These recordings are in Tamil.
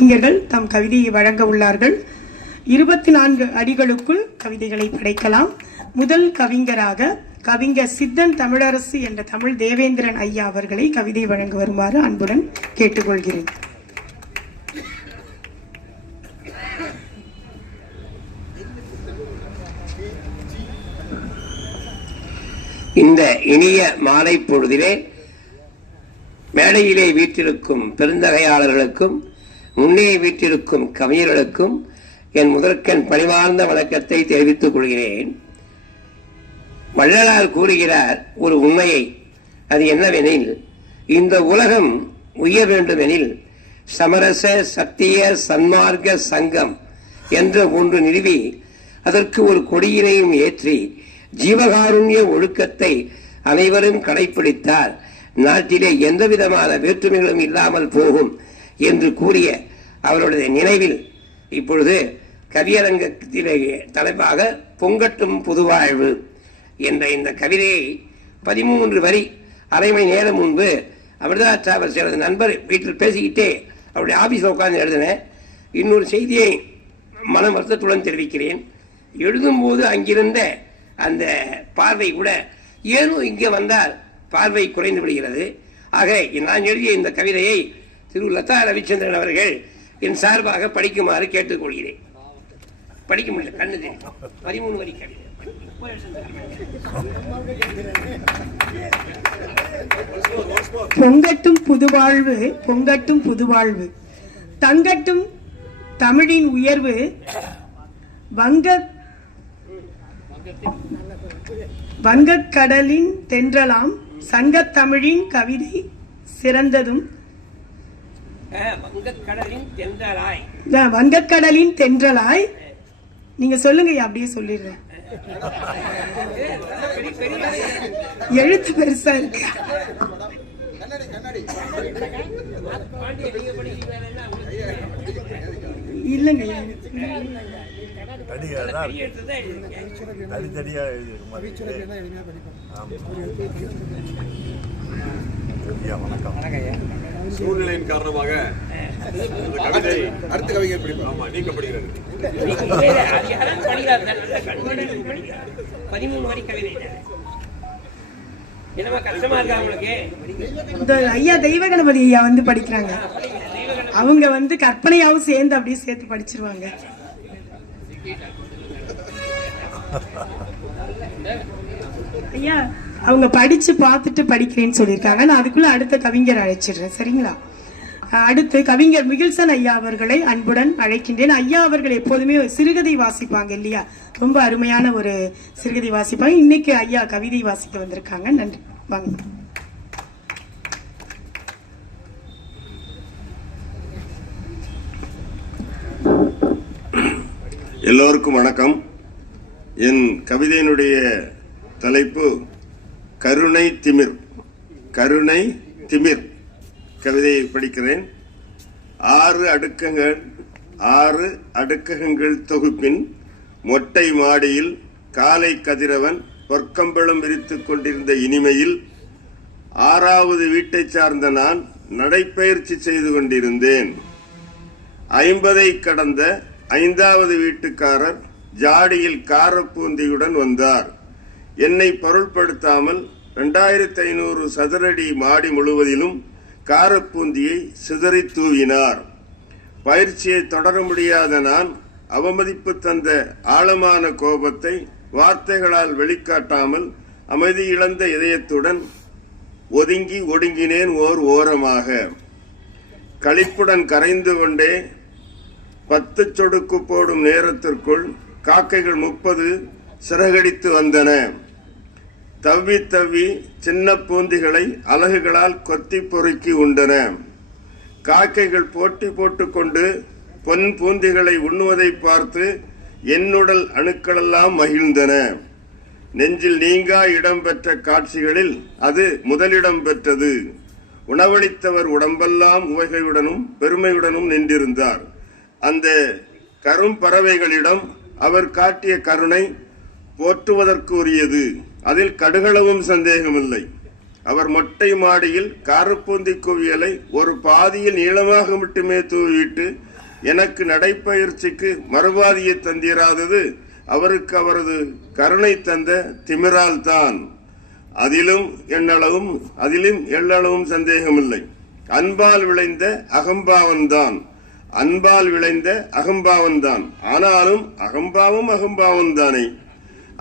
கவிஞர்கள் தம் கவிதையை வழங்க உள்ளார்கள். 24 அடிகளுக்குள் கவிதைகளை படைக்கலாம். முதல் கவிஞராக கவிஞர் சித்தன் தமிழரசு என்ற தமிழ் தேவேந்திரன் ஐயா அவர்களை கவிதை வழங்க வருமாறு அன்புடன் கேட்டுக்கொள்கிறேன். இந்த இனிய மாலை பொழுதிலே மேடையிலே வீற்றிருக்கும் பெருந்தகையாளர்களுக்கும் முன்னே வீற்றிருக்கும் கவிஞர்களுக்கும் என் முதற்கண் பணிவார்ந்த வணக்கத்தை தெரிவித்துக் கொள்கிறேன். வள்ளலார் கூறுகிறார் ஒரு உண்மையை. அது என்னவெனில், இந்த உலகம் உய்ய வேண்டுமெனில் சமரச சத்திய சன்மார்க்க சங்கம் என்ற ஒன்று நிறுவி அதற்கு ஒரு கொடியினையும் ஏற்றி ஜீவகாருண்ய ஒழுக்கத்தை அனைவரும் கடைபிடித்தால் நாட்டிலே எந்த விதமான வேற்றுமைகளும் இல்லாமல் போகும் என்று கூறிய அவருடைய நினைவில் இப்பொழுது கவியரங்கத்திலே தலைப்பாக பொங்கட்டும் புதுவாழ்வு என்ற இந்த கவிதையை 13 வரி அரை மணி நேரம் முன்பு அமிர்தா டிராவல்ஸ் எனது நண்பர் வீட்டில் பேசிக்கிட்டே அவருடைய ஆபீஸில் உட்கார்ந்து எழுதினேன். இன்னொரு செய்தியை மன வருத்தத்துடன் தெரிவிக்கிறேன். எழுதும்போது அங்கிருந்த அந்த பார்வை கூட ஏனோ இங்கே வந்தால் பார்வை குறைந்து விடுகிறது. ஆக நான் எழுதிய இந்த கவிதையை திரு லதா ரவிச்சந்திரன் அவர்கள் என் சார்பாக படிக்குமாறு கேட்டுக்கொள்கிறேன். படிக்க முடியல, கண்ணு தெரியும். 13 வரி கவிதை. பொங்கட்டும் புதுவாழ்வு, பொங்கட்டும் புதுவாழ்வு, தங்கட்டும் தமிழின் உயர்வு, வங்கக்கடலின் தென்றலாம், சங்கத் தமிழின் கவிதை சிறந்ததும், வங்கக்கடலின் தென்றலாய். நீங்க சொல்லுங்க, அப்படியே சொல்லிடுறேன். எழுத்து பெருசா இருக்கு. இல்லங்க, சூழ்நிலையின் காரணமாக அடுத்த கவிஞர் படிப்பார் நீக்கப்படுகிறது. 13 வரி கவிதை என்னமா கஷ்டமா இருக்கா உங்களுக்கு? ஐயா தெய்வ கணபதி ஐயா வந்து படிக்கிறாங்க. அவங்க வந்து கற்பனையாவும் சேர்ந்து அப்படியே சேர்த்து படிச்சிருவாங்க. ஐயா அவங்க படிச்சு பார்த்துட்டு படிக்கிறேன்னு சொல்லியிருக்காங்க. நான் அதுக்குள்ள அடுத்த கவிஞர் அழைச்சிடுறேன், சரிங்களா? அடுத்து கவிஞர் மிகில்சன் ஐயா அவர்களை அன்புடன் அழைக்கின்றேன். ஐயா அவர்கள் எப்போதுமே சிறுகதை வாசிப்பாங்க இல்லையா? ரொம்ப அருமையான ஒரு சிறுகதை வாசிப்பாங்க. இன்னைக்கு ஐயா கவிதை வாசிக்க வந்திருக்காங்க. நன்றி, வாங்க. எல்லோருக்கும் வணக்கம். என் கவிதையினுடைய தலைப்பு கருணை திமிர். கருணை திமிர் கவிதையை படிக்கிறேன். 6 அடுக்ககங்கள் தொகுப்பின் மொட்டை மாடியில் காலை கதிரவன் பொற்கம்பளம் விரித்துக் கொண்டிருந்த இனிமையில் 6வது வீட்டை சார்ந்த நான் நடைப்பயிற்சி செய்து கொண்டிருந்தேன். 50ஐ கடந்த 5வது வீட்டுக்காரர் ஜாடியில் காரப்பூந்தியுடன் வந்தார். என்னை பொருட்படுத்தாமல் 2500 சதுரடி மாடி முழுவதிலும் காரப்பூந்தியை சிதறி தூவினார். பயிற்சியை தொடர முடியாத நான் அவமதிப்பு தந்த ஆழமான கோபத்தை வார்த்தைகளால் வெளிக்காட்டாமல் அமைதி இழந்த இதயத்துடன் ஒடுங்கினேன் ஓரமாக. களிப்புடன் கரைந்து கொண்டே 10 சொடுக்கு போடும் நேரத்திற்குள் காக்கைகள் 30 சிறகடித்து வந்தன. தவ்வி தவ்வி சின்ன பூந்திகளை அலகுகளால் கொத்தி பொறுக்கி உண்டன. காக்கைகள் போட்டி போட்டுக்கொண்டு பொன் பூந்திகளை உண்ணுவதை பார்த்து என்னுடல் அணுக்களெல்லாம் மகிழ்ந்தன. நெஞ்சில் நீங்கா இடம் பெற்ற காட்சிகளில் அது முதலிடம் பெற்றது. உணவளித்தவர் உடம்பெல்லாம் உவகையுடனும் பெருமையுடனும் நின்றிருந்தார். அந்த கரும்பறவைகளிடம் அவர் காட்டிய கருணை போற்றுவதற்கு உரியது. அதில் கடுகளவும் சந்தேகமில்லை. அவர் மொட்டை மாடியில் காரப்பூந்தி குவியலை ஒரு பாதியில் நீளமாக மட்டுமே தூவிவிட்டு எனக்கு நடைப்பயிற்சிக்கு மறுவாதியை தந்திராதது அவருக்கு அவரது கருணை தந்த திமிரால் தான். அதிலும் எள்ளளவும் சந்தேகமில்லை. அன்பால் விளைந்த அகம்பாவன்தான். ஆனாலும் அகம்பாவம் தானே.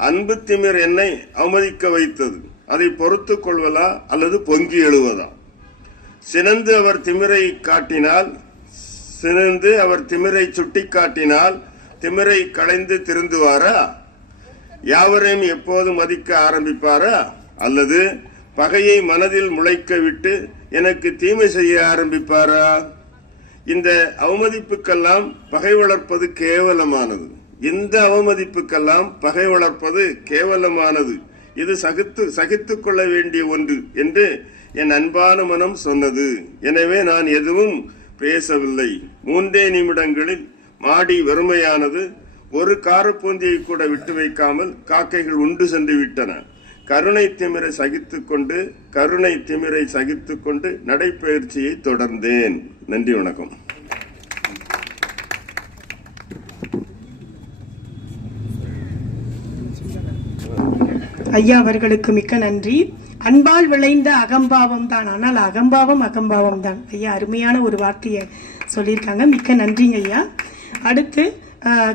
அன்பு திமிர் என்னை அவமதிக்க வைத்தது. அதை பொறுத்துக் கொள்வதா அல்லது பொங்கி எழுவதா? சினந்து அவர் திமிரை சுட்டி காட்டினால் திமிரை களைந்து திருந்துவாரா? யாவரையும் எப்போது மதிக்க ஆரம்பிப்பாரா? அல்லது பகையை மனதில் முளைக்க விட்டு எனக்கு தீமை செய்ய ஆரம்பிப்பாரா? இந்த அவமதிப்புக்கெல்லாம் பகை வளர்ப்பது கேவலமானது. இது சகித்துக் கொள்ள வேண்டிய ஒன்று என்று என் அன்பான மனம் சொன்னது. எனவே நான் எதுவும் பேசவில்லை. 3 நிமிடங்களில் மாடி வெறுமையானது. ஒரு காரப்பூந்தியை கூட விட்டு வைக்காமல் காக்கைகள் உண்டு சென்று விட்டன. கருணை திமிரை சகித்துக் கொண்டு நடைப்பயிற்சியை தொடர்ந்தேன். நன்றி, வணக்கம். ஐயா அவர்களுக்கு மிக்க நன்றி. அன்பால் விளைந்த அகம்பாவம் தான், ஆனால் அகம்பாவம் தான். ஐயா அருமையான ஒரு வார்த்தையை சொல்லியிருக்காங்க. மிக்க நன்றிங்க ஐயா. அடுத்து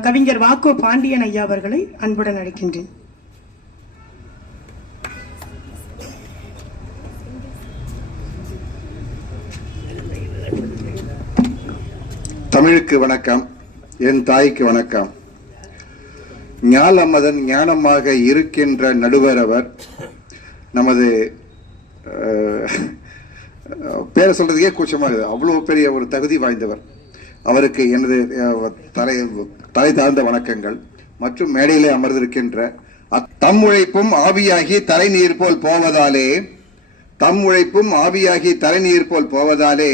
கவிஞர் வாக்கோ பாண்டியன் ஐயா அவர்களை அன்புடன் அழைக்கின்றேன். தமிழுக்கு வணக்கம், என் தாய்க்கு வணக்கம். ஞாலமதன் ஞானமாக இருக்கின்ற நடுவர் அவர். நமது பேரை சொல்றதுக்கே கூச்சமாகுது, அவ்வளவு பெரிய ஒரு தகுதி வாய்ந்தவர். அவருக்கு எனது தலை தாழ்ந்த வணக்கங்கள். மற்றும் மேடையிலே அமர்ந்திருக்கின்ற தம் உழைப்பும் ஆவியாகி தலைநீர் போல் போவதாலே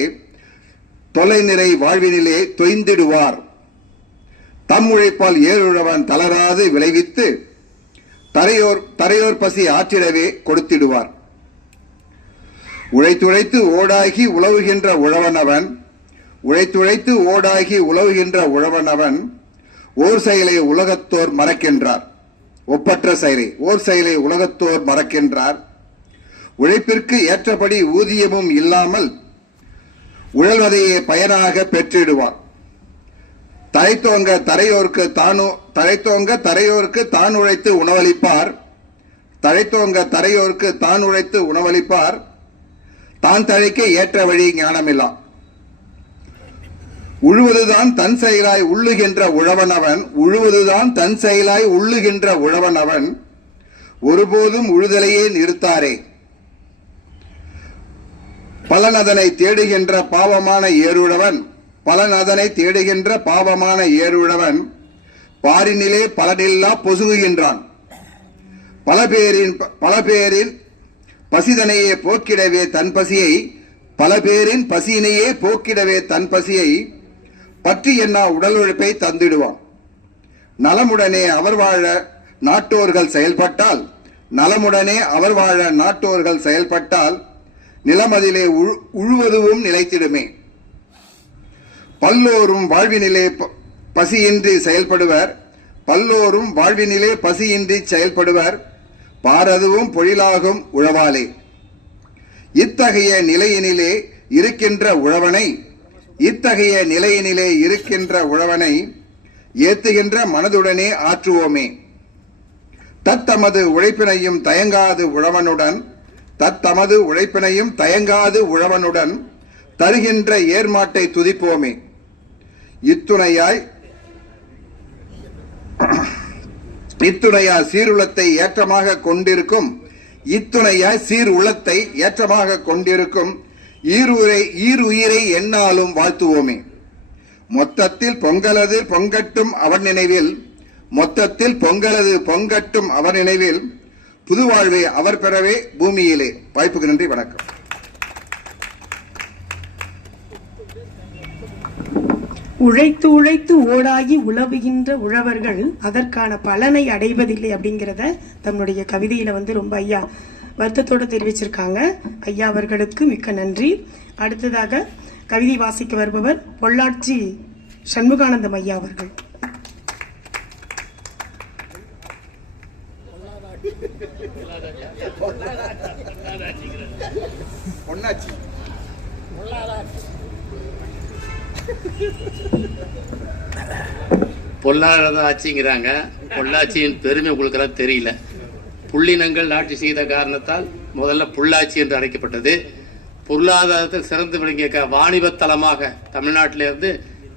தொலைநிறை வாழ்வினிலே தொய்ந்திடுவார். தம் உழைப்பால் ஏழுழவன் தளராது விளைவித்து தரையோர் பசி ஆற்றிடவே கொடுத்திடுவார். உழைத்துழைத்து ஓடாகி உழவுகின்ற உழவனவன் ஓர் செயலை உலகத்தோர் மறக்கின்றார். ஒப்பற்ற செயலை ஓர் செயலை உலகத்தோர் மறக்கின்றார். உழைப்பிற்கு ஏற்றபடி ஊதியமும் இல்லாமல் உழல்வதையே பயனாக பெற்றிடுவார். தழைத்தோங்க தரையோருக்கு தான் உழைத்து உணவளிப்பார். தான் தழைக்க ஏற்ற வழி ஞானமில்லா. உழுவதுதான் தன் செயலாய் உள்ளுகின்ற உழவனவன் ஒருபோதும் உழுதலையே நிறுத்தாரே. பலனதனை தேடுகின்ற பாவமான ஏருழவன் பாரினிலே பலனில்லா பொசுகுகின்றான். பல பேரின் பசிதனையே போக்கிடவே தன் பசியை பற்றி எண்ணா உடல் உழைப்பை தந்திடுவான். நலமுடனே அவர் வாழ நாட்டோர்கள் செயல்பட்டால் நிலமதிலே உழுவதுவும் நிலைத்திடுமே. பல்லோரும் வாழ்வினிலே பசியின்றி செயல்படுவர். பாரதுவும் பொழிலாகும் உழவாலே. இத்தகைய நிலையினிலே இருக்கின்ற உழவனை ஏத்துகின்ற மனதுடனே ஆற்றுவோமே. தத்தமது உழைப்பினையும் தயங்காது உழவனுடன் தருகின்ற ஏர்மாட்டை துதிப்போமே. இத்துணையாய் சீர் உள்ளத்தை ஏற்றமாக கொண்டிருக்கும் ஈருயிரை எந்நாளும் வாழ்த்துவோமே. மொத்தத்தில் பொங்கலது பொங்கட்டும் அவர் நினைவில் புதுவாழ்வை அவர் பெறவே பூமியிலே. வாய்ப்புக்கு நன்றி, வணக்கம். உழைத்து ஓடாகி உழவுகின்ற உழவர்கள் அதற்கான பலனை அடைவதில்லை அப்படிங்கிறத தன்னுடைய கவிதையில ரொம்ப ஐயா வருத்தத்தோடு தெரிவிச்சிருக்காங்க. ஐயா அவர்களுக்கு மிக்க நன்றி. அடுத்ததாக கவிதை வாசிக்க வருபவர் பொள்ளாச்சி சண்முகானந்தம் ஐயா அவர்கள். பொல்லாத ஆட்சிங்கிறாங்க. பொள்ளாச்சியின் பெருமை உங்களுக்கெல்லாம் தெரியல. புள்ளினங்கள் ஆட்சி செய்த காரணத்தால் முதல்ல புள்ளாச்சி என்று அழைக்கப்பட்டது. பொருளாதாரத்தில் சிறந்து விளங்கிய வாணிபத்தலமாக தமிழ்நாட்டிலிருந்து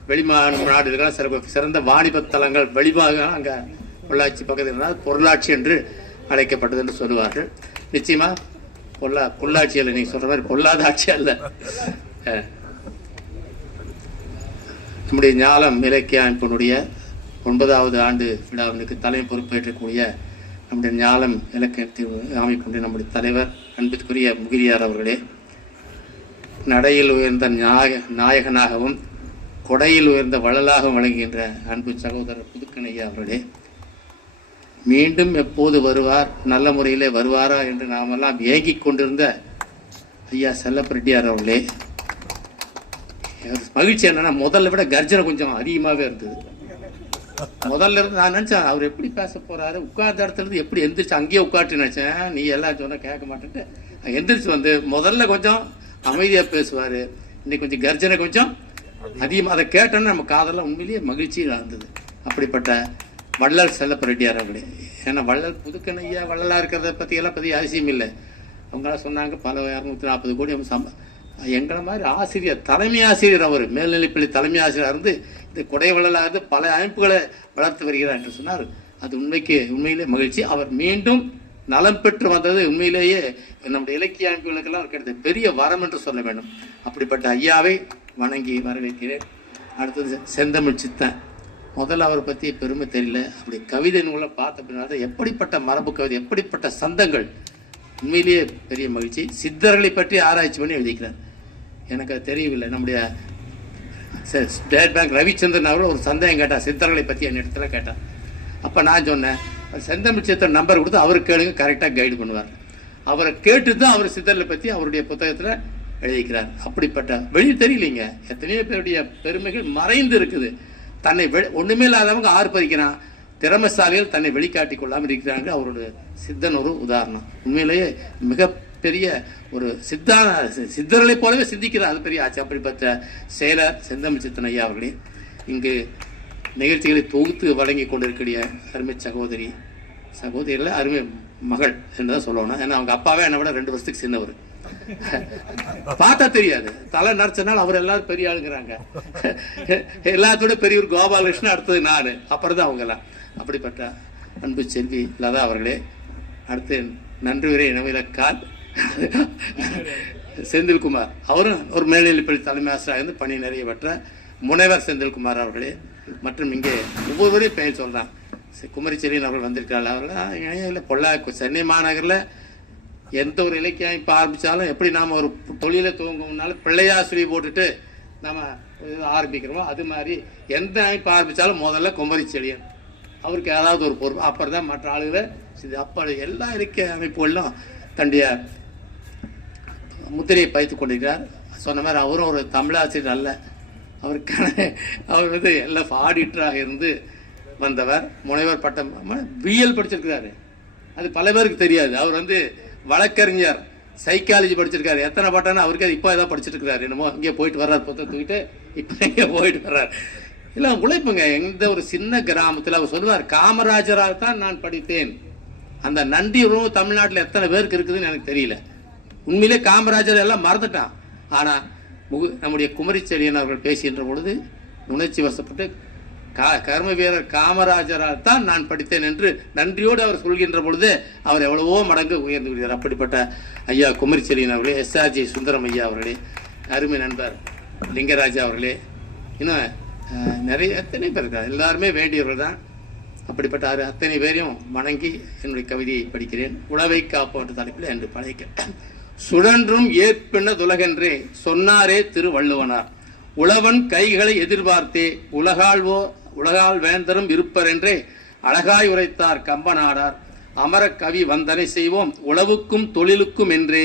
வெளிநாடுகள் சிறந்த வாணிபத்தலங்கள் வெளிமாக அங்கே பொள்ளாச்சி பக்கத்தில் பொருளாட்சி என்று அழைக்கப்பட்டது என்று சொல்லுவார்கள். நிச்சயமா பொள்ளாட்சி அல்ல, நீங்க சொல்ற மாதிரி பொல்லாத ஆட்சி அல்ல. நம்முடைய ஞாலம் இலக்கிய அமைப்பினுடைய 9வது ஆண்டு விழாவிற்கு தலைமை பொறுப்பேற்றக்கூடிய நம்முடைய ஞாலம் இலக்கிய அமைப்பினுடைய நம்முடைய தலைவர் அன்பிற்குரிய முகிரியார் அவர்களே, நடையில் உயர்ந்த நாயகனாகவும் கொடையில் உயர்ந்த வள்ளலாகவும் வழங்குகின்ற அன்பு சகோதரர் புதுக்கணையா அவர்களே, மீண்டும் எப்போது வருவார், நல்ல முறையிலே வருவாரா என்று நாமெல்லாம் ஏங்கிக் கொண்டிருந்த ஐயா செல்லப்பரெட்டியார் அவர்களே, மகிழ்ச்சி என்னன்னா முதல்ல விட கர்ஜனை கொஞ்சம் அதிகமாகவே இருந்தது. முதல்ல இருந்து நான் நினைச்சேன் அவர் எப்படி பேச போறாரு, உட்கார்ந்த இடத்துல இருந்து எப்படி எந்திரிச்சு அங்கேயே உட்காந்து நினைச்சேன். நீ எல்லாம் சொன்னா கேட்க மாட்டேன்ட்டு எந்திரிச்சு வந்து முதல்ல கொஞ்சம் அமைதியா பேசுவாரு. இன்னைக்கு கொஞ்சம் கர்ஜனை கொஞ்சம் அதிகமாக. அதை கேட்டோன்னு நம்ம காதெல்லாம் உண்மையிலேயே மகிழ்ச்சியாக இருந்தது. அப்படிப்பட்ட வள்ளல் செல்லப்பரெட்டியார் அவர்களே, ஏன்னா வள்ளல் புதுக்கணையா வள்ளலா இருக்கிறத பற்றியெல்லாம் பற்றி அவசியம் இல்லை. அவங்களாம் சொன்னாங்க பல 240 கோடி எங்களை மாதிரி ஆசிரியர், தலைமை ஆசிரியர், அவர் மேல்நிலைப்பள்ளி தலைமை ஆசிரியர் இருந்து இந்த கொடை வள்ளலாக இருந்து பல அமைப்புகளை வளர்த்து வருகிறார் என்று சொன்னார். அது உண்மையிலே மகிழ்ச்சி. அவர் மீண்டும் நலம் பெற்று வந்தது உண்மையிலேயே நம்முடைய இலக்கிய அமைப்புகளுக்கெல்லாம் கிடைத்த பெரிய வரம் என்று சொல்ல வேண்டும். அப்படிப்பட்ட ஐயாவை வணங்கி வரவேற்கிறேன். அடுத்தது செந்தமிழ் சித்தன். முதல்ல அவரை பற்றி பெருமை தெரியல. அப்படி கவிதை நூலை பார்த்த அப்படின்னா எப்படிப்பட்ட மரபு கவிதை, எப்படிப்பட்ட சந்தங்கள், உண்மையிலேயே பெரிய மகிழ்ச்சி. சித்தர்களை பற்றி ஆராய்ச்சி பண்ணி எழுதிக்கிறார். எனக்கு அது தெரியவில்லை. நம்முடைய ஸ்டேட் பேங்க் ரவிச்சந்திரன் அவர்கள் ஒரு சந்தேகம் கேட்டார், சித்தர்களை பற்றி என் இடத்துல கேட்டார். அப்போ நான் சொன்னேன், செந்தமிழ் சித்தர் நம்பர் கொடுத்து அவருக்கு கேளுங்க, கரெக்டாக கைடு பண்ணுவார். அவரை கேட்டு தான் அவர் சித்தர்களை பற்றி அவருடைய புத்தகத்தில் எழுதிக்கிறார். அப்படிப்பட்ட வெளியே தெரியலைங்க, எத்தனையோ பேருடைய பெருமைகள் மறைந்து இருக்குது. தன்னை ஒண்ணுமே இல்லாதவங்க ஆர்ப்பரிக்கிறான், திறமைசாலிகள் தன்னை வெளிக்காட்டி கொள்ளாமல் இருக்கிறாங்க. அவருடைய சித்தன் ஒரு உதாரணம். உண்மையிலேயே மிகப்பெரிய ஒரு சித்தர்களை போலவே சிந்திக்கிறார். அது பெரிய ஆட்சி. அப்படிப்பட்ட செயலர் செந்தமிழ் சித்தன் ஐயா அவர்களே, இங்கு நிகழ்ச்சிகளை தொகுத்து வழங்கி கொண்டிருக்கிற அருமை சகோதரியில் அருமை மகள் என்றுதான் சொல்லணும். ஏன்னா அவங்க அப்பாவே என்னை விட 2 வருஷத்துக்கு சின்னவர். பார்த்தா தெரியாது, தலை நரைச்சனால அவர் எல்லாரும் பெரிய ஆளுங்கிறாங்க. எல்லாத்தோட பெரியவர் கோபாலகிருஷ்ணன், அடுத்தது நான், அப்புறம் தான் அவங்க எல்லாம். அப்படிப்பட்ட அன்பு செல்வி லதா அவர்களே, அடுத்து நன்றி உரை இனவிலக்கால் செந்தில்குமார், அவரும் ஒரு மேல்நிலைப்பள்ளி தலைமை ஆசிரியராக இருந்து பணி நிறைய பெற்ற முனைவர் செந்தில்குமார் அவர்களே, மற்றும் இங்கே ஒவ்வொருவரையும் பெயர் சொல்றான். குமரி செல்வியன் அவர்கள் வந்திருக்கிறார்கள். அவர்கள் சென்னை மாநகரில் எந்த ஒரு இலக்கிய அமைப்பு ஆரம்பித்தாலும் எப்படி நாம் ஒரு தொழிலை துவங்கும்னாலும் பிள்ளையாசிரியை போட்டுட்டு நம்ம ஆரம்பிக்கிறோமோ அது மாதிரி எந்த அமைப்பு ஆரம்பித்தாலும் முதல்ல குமரி செழியன் அவருக்கு ஏதாவது ஒரு பொறுப்பு, அப்புறம் தான் மற்ற ஆளுகளை. அப்போ எல்லா இலக்கிய அமைப்புகளிலும் தன்னுடைய முத்திரையை பயித்து கொண்டிருக்கிறார். சொன்ன மாதிரி அவரும் ஒரு தமிழாசிரியர் அல்ல, அவருக்கான அவர் எல்லாம் ஆடிட்டராக இருந்து வந்தவர். முனைவர் பட்டம் பிஎல் படிச்சிருக்கிறாரு, அது பல பேருக்கு தெரியாது. அவர் வழக்கறிஞர், சைக்காலஜி படிச்சிருக்காரு. எத்தனை பட்டானா அவருக்கு அது இப்போ ஏதாவது படிச்சுட்டு இருக்கிறாரு. என்னமோ இங்கே போயிட்டு வர்றாரு, புத்தகம் தூக்கிட்டு இப்போ இங்கே போயிட்டு வர்றாரு. இல்லை உழைப்புங்க. எந்த ஒரு சின்ன கிராமத்தில் அவர் சொல்லுவார், காமராஜரால் தான் நான் படித்தேன். அந்த நன்றி உறவு தமிழ்நாட்டில் எத்தனை பேருக்கு இருக்குதுன்னு எனக்கு தெரியல. உண்மையிலே காமராஜர் எல்லாம் மறந்துட்டான். ஆனால் நம்முடைய குமரி செழியன் அவர்கள் பேசுகின்ற பொழுது உணர்ச்சி வசப்பட்டு கர்ம வீரர் காமராஜரால் தான் நான் படித்தேன் என்று நன்றியோடு அவர் சொல்கின்ற பொழுது அவர் எவ்வளவோ மடங்கு உயர்ந்து விடுகிறார். அப்படிப்பட்ட ஐயா குமரி செழியன் அவர்களே, SRG சுந்தரம் ஐயா அவர்களே, அருமை நண்பர் லிங்கராஜா அவர்களே, இன்னும் நிறைய எத்தனை பேர் இருக்கார், எல்லாருமே வேண்டியவர்கள் தான். அப்படிப்பட்ட அத்தனை பேரையும் வணங்கி என்னுடைய கவிதையை படிக்கிறேன். உழவை காப்போன்ற தலைப்பில் என்று பழைக்க சுழன்றும் ஏற்பின துலகென்றே சொன்னாரே திருவள்ளுவனார். உழவன் கைகளை எதிர்பார்த்தே உலகால் வேந்தரும் இருப்பர் என்றே அழகாய் உரைத்தார் கம்பநாடார். அமர கவி வந்தனை செய்வோம் உழவுக்கும் தொழிலுக்கும் என்றே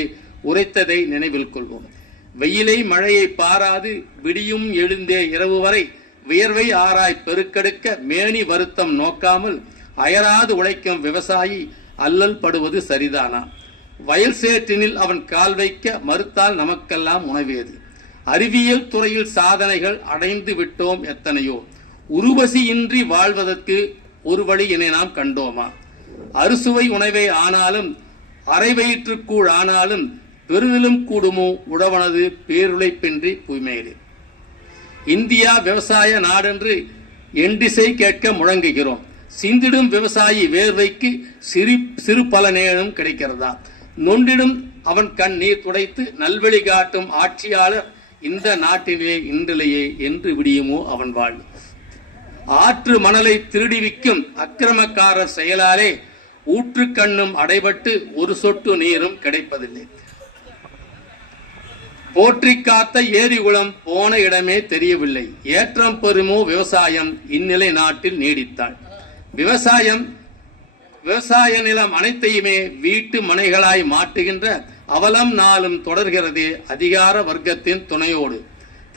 உரைத்ததை நினைவில் கொள்வோம். வெயிலை மழையை பாராது விடியும் எழுந்தே இரவு வரை வியர்வை ஆராய் பெருக்கெடுக்க மேனி வருத்தம் நோக்காமல் அயராது உழைக்கும் விவசாயி அல்லல் படுவது சரிதானா? வயல் சேற்றினில் அவன் கால் வைக்க மறுத்தால் நமக்கெல்லாம் உணவேது. அறிவியல் துறையில் சாதனைகள் அடைந்து விட்டோம் எத்தனையோ. உருவசியின்றி வாழ்வதற்கு ஒரு வழி என நாம் கண்டோமா? அறுசுவை உணவே ஆனாலும் அரை வயிற்றுக்கூழ் ஆனாலும் பெருநிலும் கூடுமோ உழவனது பேருழைப்பின்றி புய்மையிலே. இந்தியா விவசாய நாடென்று எண்டிசை கேட்க முழங்குகிறோம். சிந்திடும் விவசாயி வேர்வைக்கு சிறு பலனேனும் கிடைக்கிறதா? நொண்டிடும் அவன் கண் நீர் துடைத்து நல்வழி காட்டும் ஆட்சியாளர் இந்த நாட்டிலே இன்றிலேயே என்று விடியுமோ அவன் வாழ்வு. ஆற்று மணலை திருடிவிக்கும் அக்கிரமக்காரர் செயலாலே ஊற்று கண்ணும் அடைபட்டு ஒரு சொட்டு நீரும் கிடைப்பதில்லை. போற்றி காத்த ஏரிகுளம் போன இடமே தெரியவில்லை. ஏற்றம் பெறுமோ விவசாயம் இந்நிலை நாட்டில் நீடித்தாள். விவசாய நிலம் அனைத்தையுமே வீட்டு மனைகளாய் மாட்டுகின்ற அவலம் நாளும் தொடர்கிறதே அதிகார வர்க்கத்தின் துணையோடு.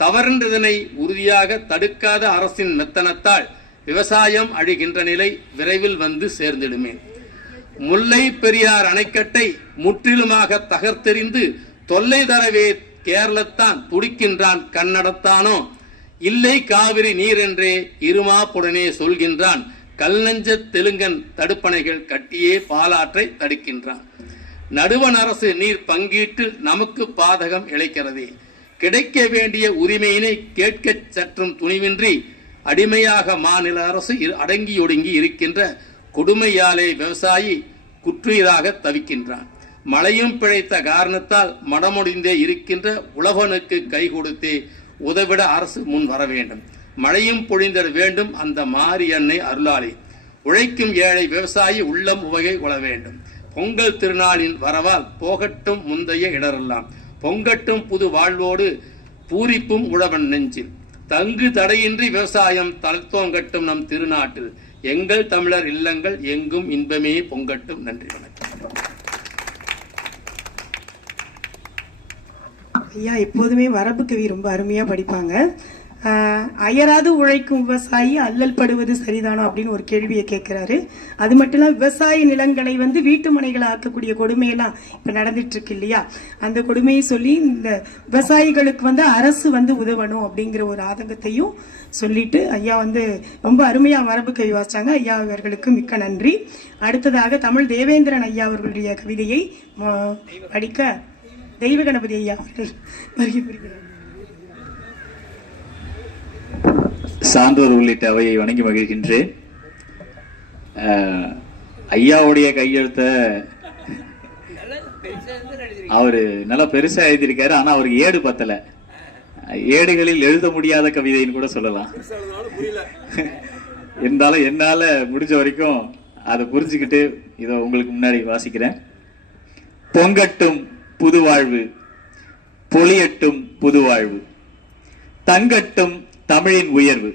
தவறென்றதனை உறுதியாக தடுக்காத அரசின் மெத்தனத்தால் விவசாயம் அழிகின்ற நிலை விரைவில் வந்து சேர்ந்திடுமே. முல்லை பெரியார் அணைக்கட்டை முற்றிலுமாக தகர்த்தெறிந்து தொல்லை தரவே கேரளத்தான் துடிக்கின்றான் கண்ணடத்தானோ. இல்லை காவிரி நீர் என்றே இருமாப்புடனே சொல்கின்றான். கல்நெஞ்ச தெலுங்கன் தடுப்பணைகள் கட்டியே பாலாற்றை தடுக்கின்றான். நடுவண் அரசு நீர் பங்கீட்டில் நமக்கு பாதகம் இழைக்கிறதே. கிடைக்க வேண்டிய உரிமையினை கேட்க சற்றும் துணிவின்றி அடிமையாக மாநில அரசு அடங்கியொடுங்கி இருக்கின்ற கொடுமையாலே விவசாயி குற்றுயிராக தவிக்கின்றான். மழையும் பிழைத்த காரணத்தால் மடமுடிந்தே இருக்கின்ற உழவனுக்கு கை கொடுத்தே உதவிட அரசு முன் வர வேண்டும். மழையும் பொழிந்திட வேண்டும் அந்த மாரியன்னை அருளாளி. உழைக்கும் ஏழை விவசாயி உள்ளம் உவகை கொள்ள வேண்டும். பொங்கல் திருநாளின் வரவால் போகட்டும் முந்தைய இடரெல்லாம். பொங்கட்டும் புது வாழ்வோடு பூரிப்பும் உழவன் நெஞ்சில். தங்கு தடையின்றி விவசாயம் தளர்த்தோங்கட்டும் நம் திருநாட்டில். எங்கள் தமிழர் இல்லங்கள் எங்கும் இன்பமே பொங்கட்டும். நன்றி, வணக்கம். ஐயா எப்போதுமே வரப்பு கவி ரொம்ப அருமையா படிப்பாங்க. அயராது உழைக்கும் விவசாயி அல்லல் படுவது சரிதானோ அப்படின்னு ஒரு கேள்வியை கேட்கிறாரு. அது மட்டும் இல்ல விவசாய நிலங்களை வீட்டு மனைகளை ஆக்கக்கூடிய கொடுமையெல்லாம் இப்ப நடந்துட்டு இருக்கு இல்லையா, அந்த கொடுமையை சொல்லி இந்த விவசாயிகளுக்கு அரசு உதவணும் அப்படிங்கிற ஒரு ஆதங்கத்தையும் சொல்லிட்டு ஐயா ரொம்ப அருமையா மரபு கவி வாசிச்சாங்க. ஐயா அவர்களுக்கு மிக்க நன்றி. அடுத்ததாக தமிழ் தேவேந்திரன் ஐயா அவர்களுடைய கவிதையை படிக்க தெய்வ கணபதி ஐயா அவர்கள் வருகை புரிகிறார். சான்றோர் உள்ளிட்ட அவையை வணங்கி மகிழ்கின்றேன். ஐயாவுடைய கையெழுத்த அவரு நல்லா பெருசா எழுதியிருக்காரு. ஆனா அவருக்கு ஏடு பத்தல. ஏடுகளில் எழுத முடியாத கவிதைன்னு கூட சொல்லலாம். இருந்தாலும் என்னால முடிஞ்ச வரைக்கும் அதை புரிஞ்சுக்கிட்டு இதை உங்களுக்கு முன்னாடி வாசிக்கிறேன். பொங்கட்டும் புது வாழ்வு, பொலியட்டும் புது வாழ்வு, தங்கட்டும் தமிழின் உயர்வு.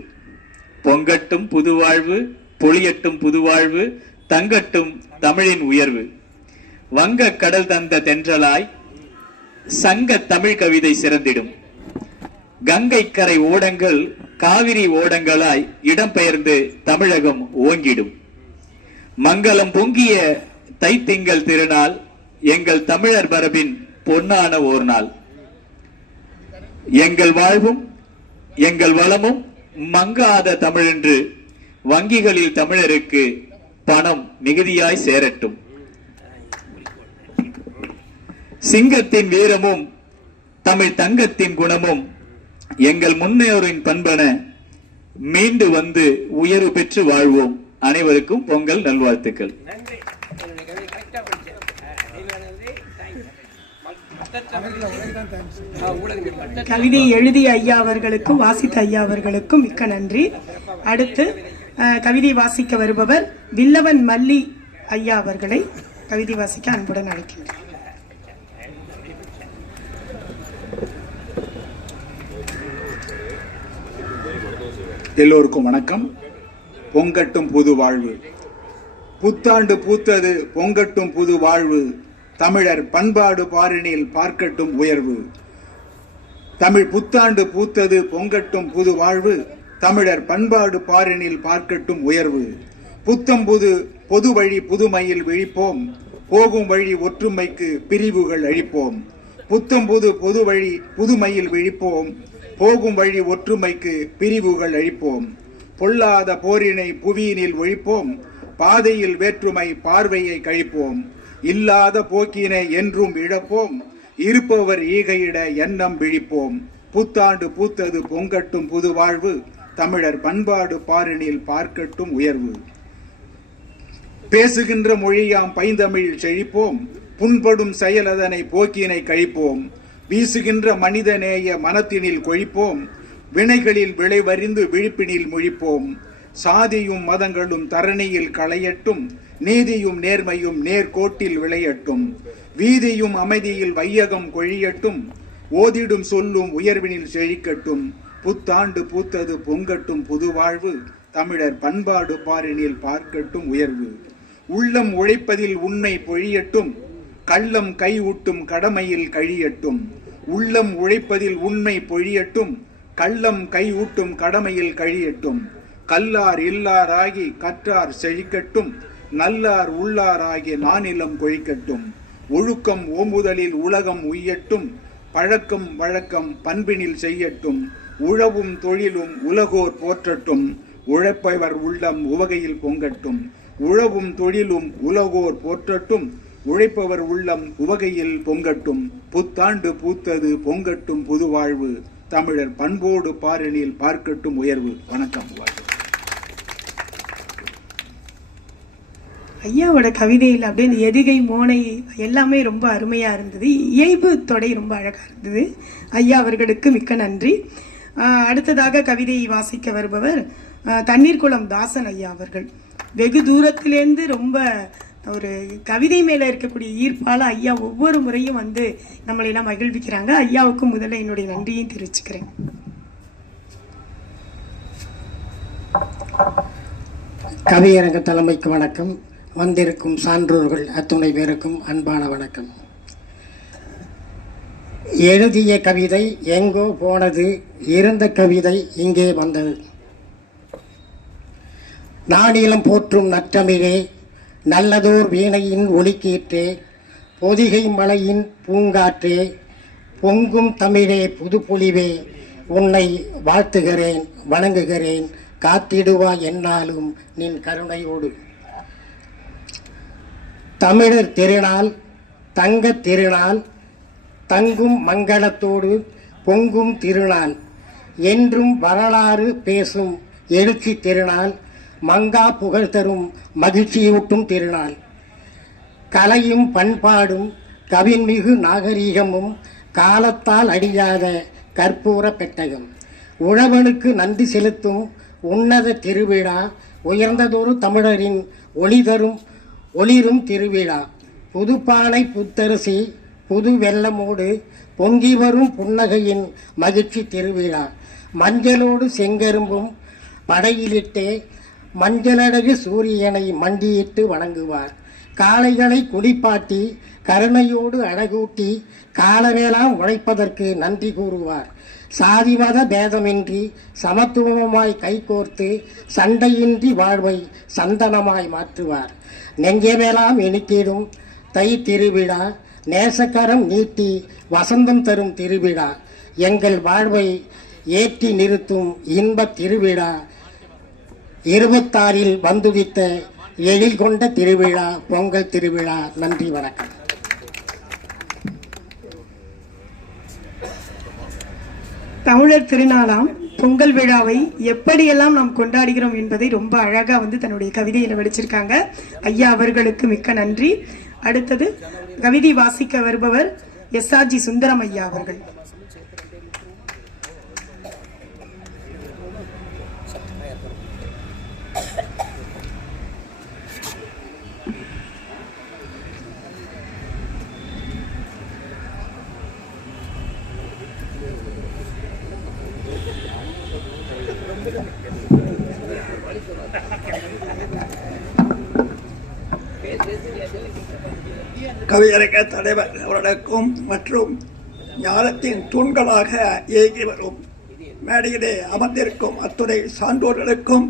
பொங்கட்டும் புது வாழ்வு, பொலியட்டும் புது வாழ்வு, தங்கட்டும் தமிழின் உயர்வு. வங்க கடல் தந்த தென்றலாய் சங்க தமிழ் கவிதை சிறந்திடும். கங்கை கரை ஓடங்கள் காவிரி ஓடங்களாய் இடம்பெயர்ந்து தமிழகம் ஓங்கிடும். மங்களம் பொங்கிய தைத்திங்கள் திருநாள் எங்கள் தமிழர் மரபின் பொன்னான ஓர் நாள். எங்கள் வாழ்வும் எங்கள் வளமும் மங்காத தமிழென்று வங்கிகளில் தமிழருக்கு பணம் மிகுதியாய் சேரட்டும். சிங்கத்தின் வீரமும் தமிழ் தங்கத்தின் குணமும் எங்கள் முன்னோரின் பண்பன மீண்டு வந்து உயர்வு பெற்று வாழ்வோம். அனைவருக்கும் பொங்கல் நல்வாழ்த்துக்கள். கவிதை எழுதிய ஐயா அவர்களுக்கும் வாசித்த ஐயா அவர்களுக்கும் மிக்க நன்றி. அடுத்து கவிதை வாசிக்க வருபவர் வில்லவன் மல்லி ஐயா அவர்களை கவிதை வாசிக்க அன்புடன் அழைக்கின்றேன். எல்லோருக்கும் வணக்கம். பொங்கட்டும் புது வாழ்வு. புத்தாண்டு பூத்தது பொங்கட்டும் புது வாழ்வு. தமிழர் பண்பாடு பாரினில் பார்க்கட்டும் உயர்வு. தமிழ் புத்தாண்டு பூத்தது பொங்கட்டும் புது வாழ்வு. தமிழர் பண்பாடு பாரினில் பார்க்கட்டும் உயர்வு. புத்தம்புது பொது வழி புதுமையில் விழிப்போம், போகும் வழி ஒற்றுமைக்கு பிரிவுகள் அழிப்போம். புத்தம்புது பொது வழி புதுமையில் விழிப்போம், போகும் வழி ஒற்றுமைக்கு பிரிவுகள் அழிப்போம். பொல்லாத போரினை புவியினில் ஒழிப்போம், பாதையில் வேற்றுமை பார்வையை கழிப்போம். இல்லாத போக்கினை என்றும் இழப்போம், இருப்பவர் ஈகையிட எண்ணம் விழிப்போம். புத்தாண்டு பூத்தது பொங்கட்டும் புது வாழ்வு, தமிழர் பண்பாடு பாரினில் பார்க்கட்டும் உயர்வு. பேசுகின்ற மொழியாம் பைந்தமிழ் செழிப்போம், புண்படும் செயல் அதனை போக்கினை கழிப்போம். வீசுகின்ற மனிதநேய மனத்தினில் கொழிப்போம், வினைகளில் விளைவறிந்து விழிப்பினில் முழிப்போம். சாதியும் மதங்களும் தரணியில் களையட்டும், நீதியும் நேர்மையும் நேர்கோட்டில் விளையட்டும். வீதியும் அமைதியில் வையகம் கொழியட்டும், ஓதிடும் சொல்லும் உயர்வினில் செழிக்கட்டும். புத்தாண்டு பூத்தது பொங்கட்டும் புது வாழ்வு, தமிழர் பண்பாடு பாரினில் பார்க்கட்டும் உயர்வு. உள்ளம் உழைப்பதில் உண்மை பொழியட்டும், கள்ளம் கையூட்டும் கடமையில் கழியட்டும். உள்ளம் உழைப்பதில் உண்மை பொழியட்டும், கள்ளம் கையூட்டும் கடமையில் கழியட்டும். கல்லார் இல்லாராகி கற்றார் செழிக்கட்டும், நல்லார் உள்ளாராகி நானிலம் கொழிக்கட்டும். ஒழுக்கம் ஓம்புதலில் உலகம் உய்யட்டும், பழக்கம் வழக்கம் பண்பினில் செய்யட்டும். உழவும் தொழிலும் உலகோர் போற்றட்டும், உழைப்பவர் உள்ளம் உவகையில் பொங்கட்டும். உழவும் தொழிலும் உலகோர் போற்றட்டும், உழைப்பவர் உள்ளம் உவகையில் பொங்கட்டும். புத்தாண்டு பூத்தது பொங்கட்டும் புது வாழ்வு, தமிழர் பண்போடு பாரினில் பார்க்கட்டும் உயர்வு. வணக்கம். ஐயாவோட கவிதையில் அப்படியே இந்த எதிகை மோனை எல்லாமே ரொம்ப அருமையாக இருந்தது. இயல்பு தொடை ரொம்ப அழகாக இருந்தது. ஐயா அவர்களுக்கு மிக்க நன்றி. அடுத்ததாக கவிதையை வாசிக்க வருபவர் தண்ணீர்குளம் தாசன் ஐயா அவர்கள். வெகு தூரத்திலேருந்து ரொம்ப ஒரு கவிதை மேலே இருக்கக்கூடிய ஈர்ப்பால் ஐயா ஒவ்வொரு முறையும் வந்து நம்மளையெல்லாம் மகிழ்விக்கிறாங்க. ஐயாவுக்கு முதல்ல என்னுடைய நன்றியையும் தெரிவிச்சுக்கிறேன். கவியரங்க தலைமைக்கு வணக்கம். வந்திருக்கும் சான்றோர்கள் அத்துணை பேருக்கும் அன்பான வணக்கம். எழுதிய கவிதை எங்கோ போனது, இருந்த கவிதை இங்கே வந்தது. நானிலம் போற்றும் நற்றமிழே, நல்லதோர் வீணையின் ஒலிக்கீற்றே, பொதிகை மலையின் பூங்காற்றே, பொங்கும் தமிழே புதுப்பொலிவே, உன்னை வாழ்த்துகிறேன் வணங்குகிறேன், காத்திடுவா என்னாலும் நின் கருணையோடு. தமிழர் திருநாள், தங்கத் திருநாள், தங்கும் மங்களத்தோடு பொங்கும் திருநாள், என்றும் வரலாறு பேசும் எழுச்சி திருநாள், மங்கா புகழ் தரும் மகிழ்ச்சியூட்டும் திருநாள். கலையும் பண்பாடும் கவின்மிகு நாகரீகமும் காலத்தால் அழியாத கற்பூர பெட்டகம். உழவனுக்கு நன்றி செலுத்தும் உன்னத திருவிழா, உயர்ந்ததொரு தமிழரின் ஒளிரும் திருவிழா. புதுப்பானை புத்தரிசி புது வெள்ளமோடு பொங்கி வரும் புன்னகையின் மகிழ்ச்சி திருவிழா. மஞ்சளோடு செங்கரும்பும் படையிலிட்டே மஞ்சளழகு சூரியனை மண்டியிட்டு வணங்குவார். காளைகளை குளிப்பாட்டி கருணையோடு அழகூட்டி காலமெல்லாம் உழைப்பதற்கு நன்றி கூறுவார். சாதிமத பேதமின்றி சமத்துவமாய் கைகோர்த்து சண்டையின்றி வாழ்வை சந்தனமாய் மாற்றுவார். நெஞ்சமெல்லாம் இனித்திடும் தை திருவிழா, நேசக்கரம் நீட்டி வசந்தம் தரும் திருவிழா. எங்கள் வாழ்வை ஏற்றி நிறுத்தும் இன்ப திருவிழா. 26 வந்துதித்த எழில் கொண்ட திருவிழா பொங்கல் திருவிழா. நன்றி, வணக்கம். தமிழர் திருநாளாம் பொங்கல் விழாவை எப்படியெல்லாம் நாம் கொண்டாடுகிறோம் என்பதை ரொம்ப அழகா வந்து தன்னுடைய கவிதையில வடிச்சிருக்காங்க. ஐயா அவர்களுக்கு மிக்க நன்றி. அடுத்தது கவிதை வாசிக்க வருபவர் எஸ்ஆர்ஜி சுந்தரம் ஐயா அவர்கள். கவியரங்க தலைவர் அவர்களுக்கும் மற்றும் ஞானத்தின் தூண்களாக இயங்கி வரும் மேடையிலே அமர்ந்திருக்கும் அத்துறை சான்றோர்களுக்கும்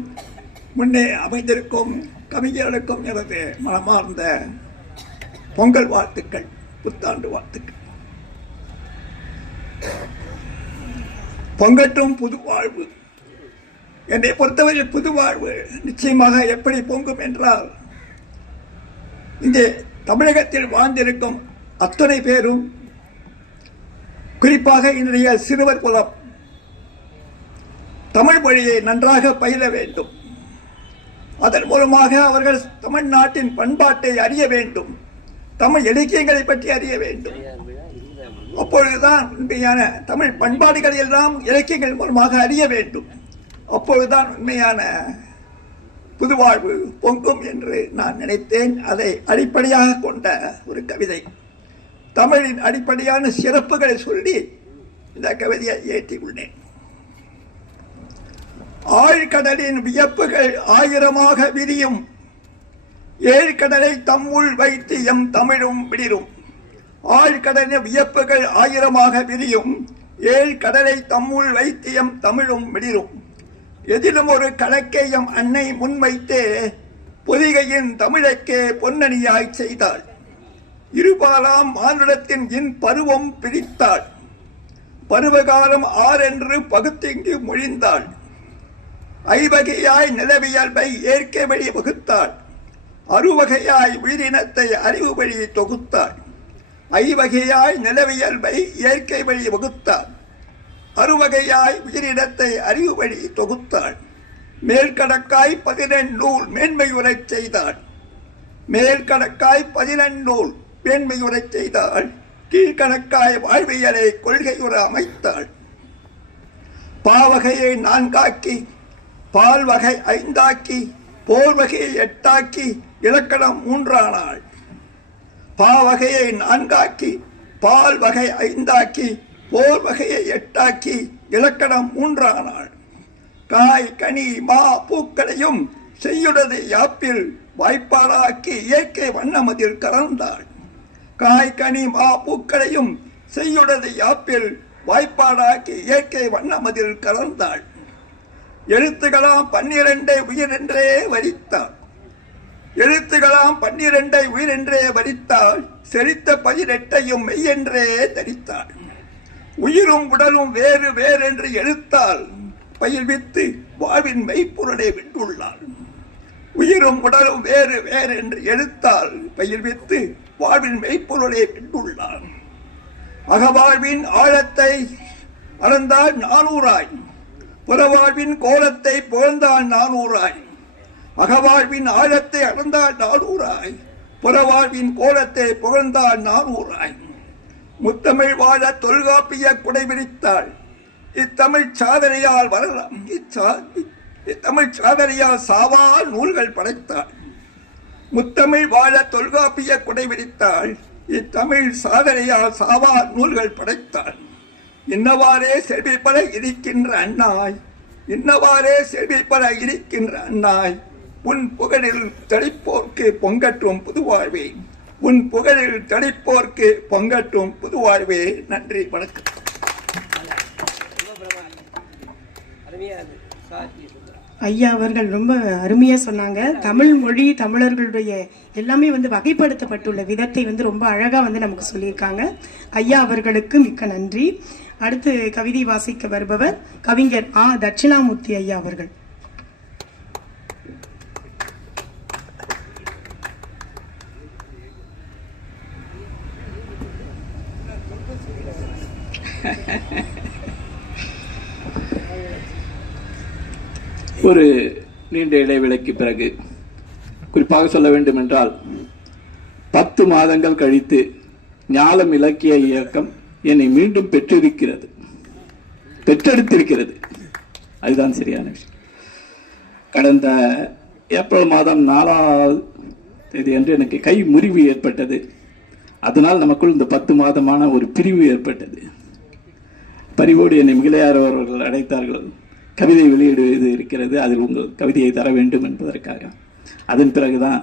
முன்னே அமைந்திருக்கும் கவிஞர்களுக்கும் எனது மனமார்ந்த பொங்கல் வாழ்த்துக்கள், புத்தாண்டு வாழ்த்துக்கள். பொங்கட்டும் புது வாழ்வு. என்னை பொறுத்தவரையில் புது வாழ்வு நிச்சயமாக எப்படி பொங்கும் என்றால், இங்கே தமிழகத்தில் வாழ்ந்திருக்கும் அத்தனை பேரும், குறிப்பாக இன்றைய சிறுவர் புலம் தமிழ் மொழியை நன்றாக பயில வேண்டும். அதன் மூலமாக அவர்கள் தமிழ்நாட்டின் பண்பாட்டை அறிய வேண்டும், தமிழ் இலக்கியங்களை பற்றி அறிய வேண்டும். அப்பொழுதுதான் உண்மையான தமிழ் பண்பாடுகளை எல்லாம் இலக்கியங்கள் மூலமாக அறிய வேண்டும். அப்பொழுதுதான் உண்மையான புதுவாழ்வு பொங்கும் என்று நான் நினைத்தேன். அதை அடிப்படையாக கொண்ட ஒரு கவிதை, தமிழின் அடிப்படையான சிறப்புகளை சொல்லி இந்த கவிதையை ஏற்றியுள்ளேன். ஆழ்கடலின் வியப்புகள் ஆயிரமாக விரியும், ஏழ்கடலை தம்முள் வைத்து எம் தமிழும் விடிரும். ஆழ்கடலின் வியப்புகள் ஆயிரமாக விரியும், ஏழ்கடலை தம்முள் வைத்து எம் தமிழும் விடிரும். எதிலும் ஒரு கணக்கை எம் அன்னை முன்வைத்தே பொதிகையின் தமிழக்கே பொன்னணியாய் செய்தாள். இருபாலாம் மானுடத்தின் இன் பருவம் பிரித்தாள், பருவகாலம் ஆறென்று பகுத்திங்கு மொழிந்தாள். ஐவகையாய் நிலவியல்பை ஏற்கை வழி வகுத்தாள், அறுவகையாய் உயிரினத்தை அறிவு வழி தொகுத்தாள். ஐவகையாய் நிலவியல்பை இயற்கை வழி வகுத்தாள், அறுவகையாய் உயிரினத்தை அறிவு வழி தொகுத்தாள். மேல்கணக்காய் 14 நூல் மேன்மையுறச் செய்தாள், மேல்கணக்காய் 14 நூல் மேன்மையுறச் செய்தாள். கீழ்கணக்காய் வாழ்வியலை கொள்கையுற அமைத்தாள். பாவகையை 4ஆக்கி, பால் வகை 5ஆக்கி, போர் வகையை 8ஆக்கி, இலக்கணம் 3ஆனாள். பாவகையை 4ஆக்கி, பால் வகை 5ஆக்கி, போர் வகையை 8ஆக்கி, இலக்கணம் 3ஆனாள். காய் கனி மா பூக்களையும் செய்யுடது யாப்பில் வாய்ப்பாடாக்கி இயற்கை வண்ணமதில் கலந்தாள். காய் கனி மா பூக்களையும் செய்யுடது யாப்பில் வாய்ப்பாடாக்கி இயற்கை வண்ணமதில் கலந்தாள். எழுத்துக்களாம் 12 உயிரென்றே வரித்தாள், எழுத்துக்களாம் 12 உயிரென்றே வரித்தாள். செழித்த 18 மெய்யென்றே தரித்தாள். உயிரும் உடலும் வேறு வேறென்று எழுத்தாள், பயில்வித்து வாழ்வின் மெய்ப்பொருளை வென்றுள்ளாள். உயிரும் உடலும் வேறு வேறென்று எழுத்தாள், பயில்வித்து வாழ்வின் மெய்ப்பொருளை வென்றுள்ளாள். அகவாழ்வின் ஆழத்தை அளந்தாள் 400ஆய், புறவாழ்வின் கோலத்தை புகழ்ந்தாள் 400ஆய். அகவாழ்வின் ஆழத்தை அளந்தாள் 400ஆய், புறவாழ்வின் கோலத்தை புகழ்ந்தாள் 400ஆய். முத்தமிழ் வாழ தொல்காப்பிய குடை விரித்தாள், இத்தமிழ் சாதனையால் வரலாம், இத்தமிழ் சாதனையால் சாவா நூல்கள் படைத்தாள். முத்தமிழ் வாழ தொல்காப்பிய குடை விரித்தாள், இத்தமிழ் சாதனையால் சாவா நூல்கள் படைத்தாள். இன்னவாறே செல்விப்பட இருக்கின்ற அண்ணாய், இன்னவாறே செல்விப்பட இருக்கின்ற அண்ணாய், உன் புகழில் தளிப்போர்க்கு பொங்கட்டும் புதுவாழ்வே, உன் புகழில் தளிப்போர்க்கு பொங்கட்டும் புதுவாழ்வே. நன்றி, வணக்கம். ஐயா அவர்கள் ரொம்ப அருமையா சொன்னாங்க. தமிழ் மொழி தமிழர்களுடைய எல்லாமே வகைப்படுத்தப்பட்டுள்ள விதத்தை ரொம்ப அழகா நமக்கு சொல்லியிருக்காங்க. ஐயா அவர்களுக்கு மிக்க நன்றி. அடுத்து கவிதை வாசிக்க வருபவர் கவிஞர் தட்சிணாமூர்த்தி ஐயா அவர்கள். ஒரு நீண்ட இடைவேளைக்கு பிறகு, குறிப்பாக சொல்ல வேண்டும் என்றால் 10 மாதங்கள் கழித்து ஞாலம் இலக்கிய இயக்கம் என்னை மீண்டும் பெற்றெடுத்திருக்கிறது. அதுதான் சரியான விஷயம். கடந்த ஏப்ரல் மாதம் 4ஆம் தேதி அன்று எனக்கு கை முறிவு ஏற்பட்டது. அதனால் நமக்குள் இந்த 10 மாதமான ஒரு பிரிவு ஏற்பட்டது. பரிவோடு என்னை மிகிலையார் அவர்கள் அழைத்தார்கள், கவிதை வெளியிடுவது இருக்கிறது, அதில் உங்கள் கவிதையை தர வேண்டும் என்பதற்காக. அதன் பிறகுதான்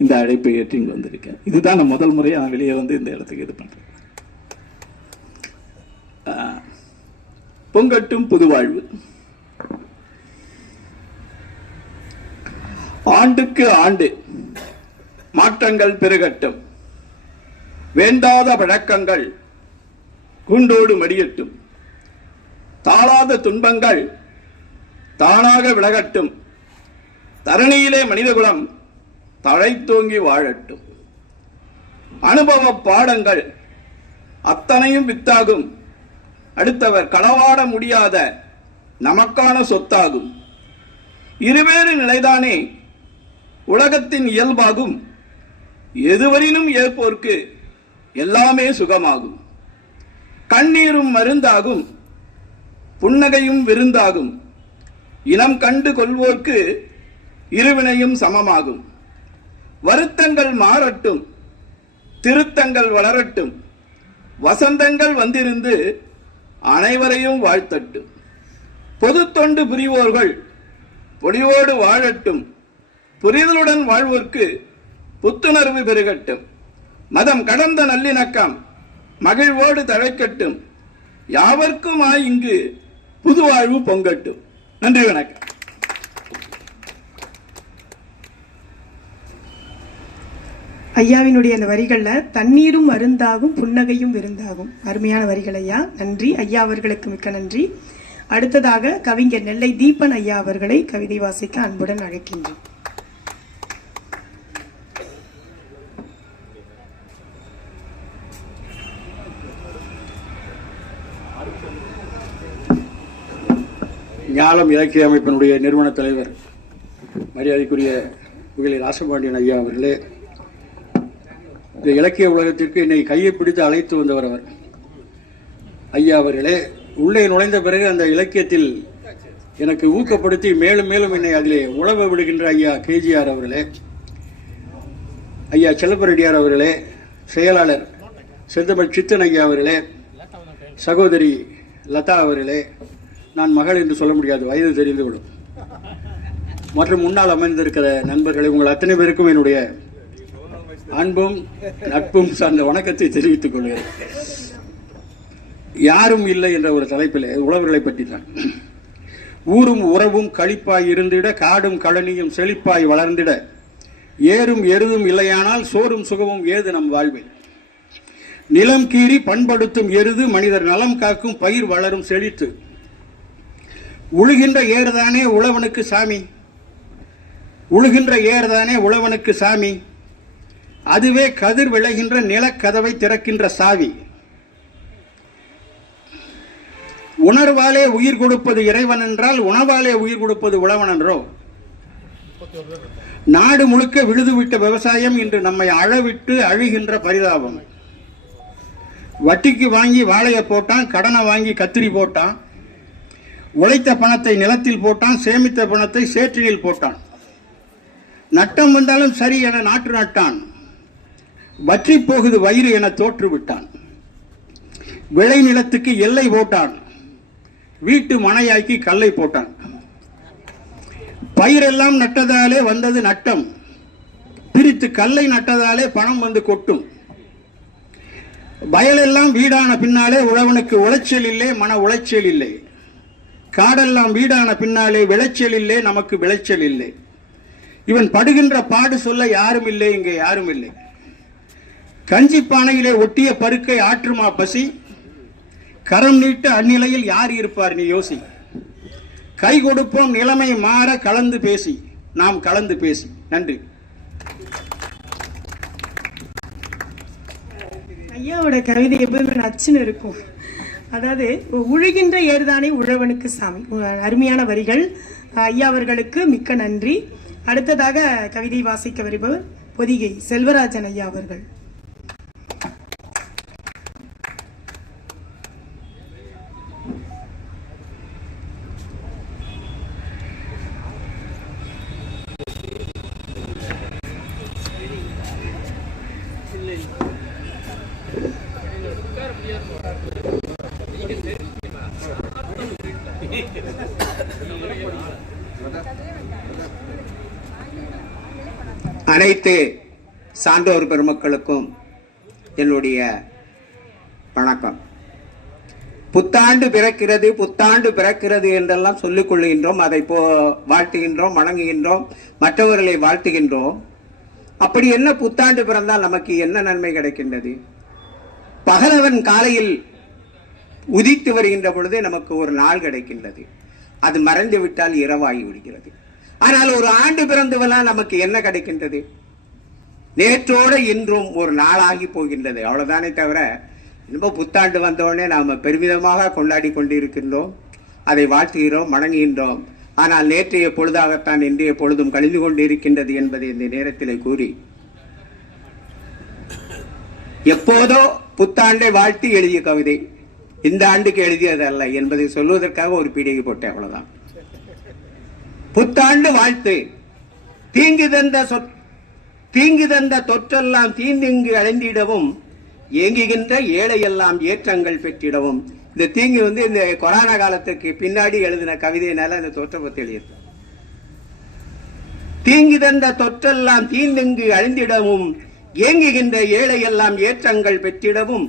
இந்த அழைப்பை ஏற்றி இங்கு வந்திருக்கேன். இதுதான் நான் முதல் முறையாக நான் வெளியே இந்த இடத்துக்கு இது பண்ணுறேன். பொங்கட்டும் புதுவாழ்வு. ஆண்டுக்கு ஆண்டு மாற்றங்கள் பெருகட்டும். வேண்டாத பழக்கங்கள் கூண்டோடு மடியட்டும். தாளாத துன்பங்கள் தானாக விலகட்டும். தரணியிலே மனிதகுலம் தழைத்தோங்கி வாழட்டும். அனுபவ பாடங்கள் அத்தனையும் வித்தாகும். அடுத்தவர் களவாட முடியாத நமக்கான சொத்தாகும். இருவேறு நிலைதானே உலகத்தின் இயல்பாகும். எதுவரினும் ஏற்போர்க்கு எல்லாமே சுகமாகும். கண்ணீரும் மருந்தாகும், புன்னகையும் விருந்தாகும். இனம் கண்டு கொள்வோர்க்கு இருவினையும் சமமாகும். வருத்தங்கள் மாறட்டும், திருத்தங்கள் வளரட்டும். வசந்தங்கள் வந்திருந்து அனைவரையும் வாழ்த்தட்டும். பொது தொண்டு புரிவோர்கள் பொலிவோடு வாழட்டும். புரிதலுடன் வாழ்வோர்க்கு புத்துணர்வு பெருகட்டும். மதம் கடந்த நல்லிணக்கம் மகிழ்வோடு தழைக்கட்டும். யாவர்க்குமாய் இங்கு புதுவாழ்வு பொங்கட்டும். நன்றி, வணக்கம். ஐயாவினுடைய அந்த வரிகள்ல தண்ணீரும் மருந்தாகும், புன்னகையும் விருந்தாகும். அருமையான வரிகள் ஐயா. நன்றி ஐயா, அவர்களுக்கு மிக்க நன்றி. அடுத்ததாக கவிஞர் நெல்லை தீபன் ஐயா அவர்களை கவிதை வாசிக்க அன்புடன் அழைக்கின்றோம். ஞாலம் இலக்கிய அமைப்பினுடைய நிறுவன தலைவர் மரியாதைக்குரிய புகழை ராசபாண்டியன் ஐயா அவர்களே, இந்த இலக்கிய உலகத்திற்கு என்னை கையை பிடித்து அழைத்து வந்தவர் அவர். ஐயா அவர்களே, உள்ளே நுழைந்த பிறகு அந்த இலக்கியத்தில் எனக்கு ஊக்கப்படுத்தி மேலும் மேலும் என்னை அதிலே உழவ விடுகின்ற ஐயா கேஜிஆர் அவர்களே, ஐயா செல்லப்பரெட்டியார் அவர்களே, செயலாளர் செந்தமிழ் சித்தன் ஐயா அவர்களே, சகோதரி லதா அவர்களே, நான் மகள் என்று சொல்ல முடியாது, வயது தெரிந்துவிடும், மற்றும் முன்னால் அமர்ந்திருக்கிற நண்பர்களை, உங்கள் அத்தனை பேருக்கும் என்னுடைய அன்பும் நட்பும் சார்ந்த வணக்கத்தை தெரிவித்துக் கொள்கிறேன். யாரும் இல்லை என்ற ஒரு தலைப்பில் உழவர்களை பற்றி தான். ஊரும் உறவும் களிப்பாய் இருந்திட, காடும் கழனியும் செழிப்பாய் வளர்ந்திட, ஏறும் எருதும் இல்லையானால் சோறும் சுகமும் ஏது நம் வாழ்வில். நிலம் கீறி பண்படுத்தும் எருது மனிதர் நலம் காக்கும் பயிர் வளரும் செழித்து. உழுகின்ற ஏறுதானே உழவனுக்கு சாமி, உழுகின்ற ஏறுதானே உழவனுக்கு சாமி, அதுவே கதிர் விளைகின்ற நிலக்கதவை திறக்கின்ற சாவி. உணர்வாலே உயிர் கொடுப்பது இறைவன் என்றால் உணவாலே உயிர் கொடுப்பது உழவன் என்றோ? நாடு முழுக்க விழுதுவிட்ட விவசாயம் இன்று நம்மை அழவிட்டு அழுகின்ற பரிதாபம். வட்டிக்கு வாங்கி வாழைய போட்டான், கடனை வாங்கி கத்திரி போட்டான், உழைத்த பணத்தை நிலத்தில் போட்டான், சேமித்த பணத்தை சேற்றியில் போட்டான். நட்டம் வந்தாலும் சரி என நாற்று நட்டான், வற்றி போகுது வயிறு என தோற்று விட்டான். விளை நிலத்துக்கு எல்லை போட்டான், வீட்டு மனையாக்கி கல்லை போட்டான். பயிரெல்லாம் நட்டதாலே வந்தது நட்டம், பிரித்து கல்லை நட்டதாலே பணம் வந்து கொட்டும். வயலெல்லாம் வீடான பின்னாலே உழவனுக்கு உளைச்சல் இல்லை, மன உளைச்சல் இல்லை. காடெல்லாம் வீடான பின்னாலே விளைச்சல் இல்லை, நமக்கு விளைச்சல் இல்லை. இவன் படுகின்ற பாடு சொல்ல யாரும் இல்லை, இங்கே யாரும் இல்லை. கஞ்சி பானையிலே ஒட்டிய பருக்கை ஆற்றுமா பசி, கரம் நீட்டு அந்நிலையில் யார் இருப்பார் நீ யோசி. கை கொடுப்போம் நிலைமை மாற கலந்து பேசி, நாம் கலந்து பேசி. நன்றி. ஐயாவோட கவிதை எப்பவுமே நச்சுன்னு இருக்கும். அதாவது உழுகின்ற ஏறுதானே உழவனுக்கு சாமி. அருமையான வரிகள். ஐயா அவர்களுக்கு மிக்க நன்றி. அடுத்ததாக கவிதை வாசிக்க வருபவர் பொதிகை செல்வராஜன் ஐயா அவர்கள். அனைத்து சான்றோர் பெருமக்களுக்கும் என்னுடைய வணக்கம். புத்தாண்டு பிறக்கிறது புத்தாண்டு பிறக்கிறது என்றெல்லாம் சொல்லிக் கொள்ளுகின்றோம், அதை வாழ்த்துகின்றோம், வணங்குகின்றோம், மற்றவர்களை வாழ்த்துகின்றோம். அப்படி என்ன புத்தாண்டு பிறந்தால் நமக்கு என்ன நன்மை கிடைக்கின்றது? பகலவன் காலையில் உதித்து வருகின்ற பொழுது நமக்கு ஒரு நாள் கிடைக்கின்றது, அது மறைந்து விட்டால் இரவாகி விடுகிறது. ஆனால் ஒரு ஆண்டு பிறந்தவெல்லாம் நமக்கு என்ன கிடைக்கின்றது? நேற்றோட இன்றும் ஒரு நாளாகி போகின்றது, அவ்வளவுதானே தவிர ரொம்ப புத்தாண்டு வந்தவுடனே நாம் பெருமிதமாக கொண்டாடி கொண்டிருக்கின்றோம், அதை வாழ்த்துகிறோம், வணங்குகின்றோம். ஆனால் நேற்றைய பொழுதாகத்தான் இன்றைய பொழுதும் கழிந்து கொண்டிருக்கின்றது என்பதை இந்த நேரத்தில் கூறி, எப்போதோ புத்தாண்டை வாழ்த்தி எழுதிய கவிதை இந்த ஆண்டுக்கு எழுதியதல்ல என்பதை சொல்வதற்காக ஒரு பீடிகை போட்டேன், அவ்வளவுதான். புத்தாண்டு வாழ்த்து. தீங்கு தந்த தொற்றெல்லாம் தீந்திங்கு அழிந்திடவும், ஏங்குகின்ற ஏழையெல்லாம் ஏற்றங்கள் பெற்றிடவும். இந்த தீங்கு இந்த கொரோனா காலத்துக்கு பின்னாடி எழுதின கவிதையினால இந்த தோற்றத்தை எழுதியிருக்க. தீங்கு தந்த தொற்றெல்லாம் தீந்திங்கு அழிந்திடவும், ஏங்குகின்ற ஏழையெல்லாம் ஏற்றங்கள் பெற்றிடவும்,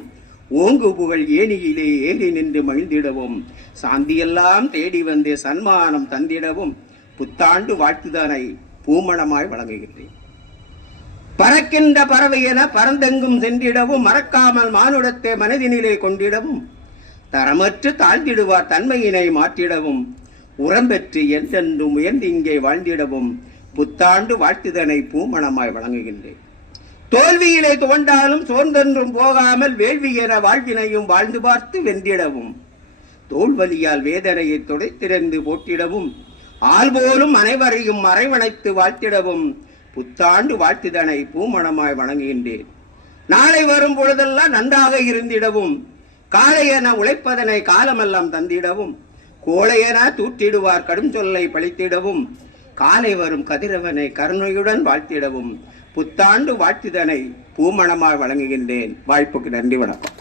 ஓங்கு புகழ் ஏணியிலே ஏறி நின்று மகிழ்ந்திடவும், சாந்தியெல்லாம் தேடி வந்து சன்மானம் தந்திடவும், புத்தாண்டு வாழ்த்துதனை பூமணமாய் வழங்குகின்றேன். பறக்கின்ற பறவை என பறந்தெங்கும் சென்றிடவும், மறக்காமல் மானுடத்தை மனதினிலே கொண்டிடவும், தரமற்று தாழ்ந்திடுவார் தன்மையினை மாற்றிடவும், உரம்பெற்று என்றென்றும் உயர்ந்து இங்கே வாழ்ந்திடவும், புத்தாண்டு வாழ்த்துதனை பூமணமாய் வழங்குகின்றேன். தோல்வியிலே தோன்றாலும் சோர்ந்தென்றும் போகாமல் வேள்வி என வாழ்வினையும் வாழ்ந்து பார்த்து வென்றிடவும், தோல்வலியால் வேதனையை துடைத்திறந்து போட்டிடவும், ஆள்போலும் அனைவரையும் மறைவணைத்து வாழ்த்திடவும், புத்தாண்டு வாழ்த்துதனை பூமணமாய் வணங்குகின்றேன். நாளை வரும் பொழுதெல்லாம் நன்றாக இருந்திடவும், காளையென உழைப்பதனை காலமெல்லாம் தந்திடவும், கோளையென தூற்றிடுவார் கடும் சொல்லை பழித்திடவும், காலை வரும் கதிரவனை கருணையுடன் வாழ்த்திடவும், புத்தாண்டு வாழ்த்துதனை பூமணமாய் வழங்குகின்றேன். வாய்ப்புக்கு நன்றி, வணக்கம்.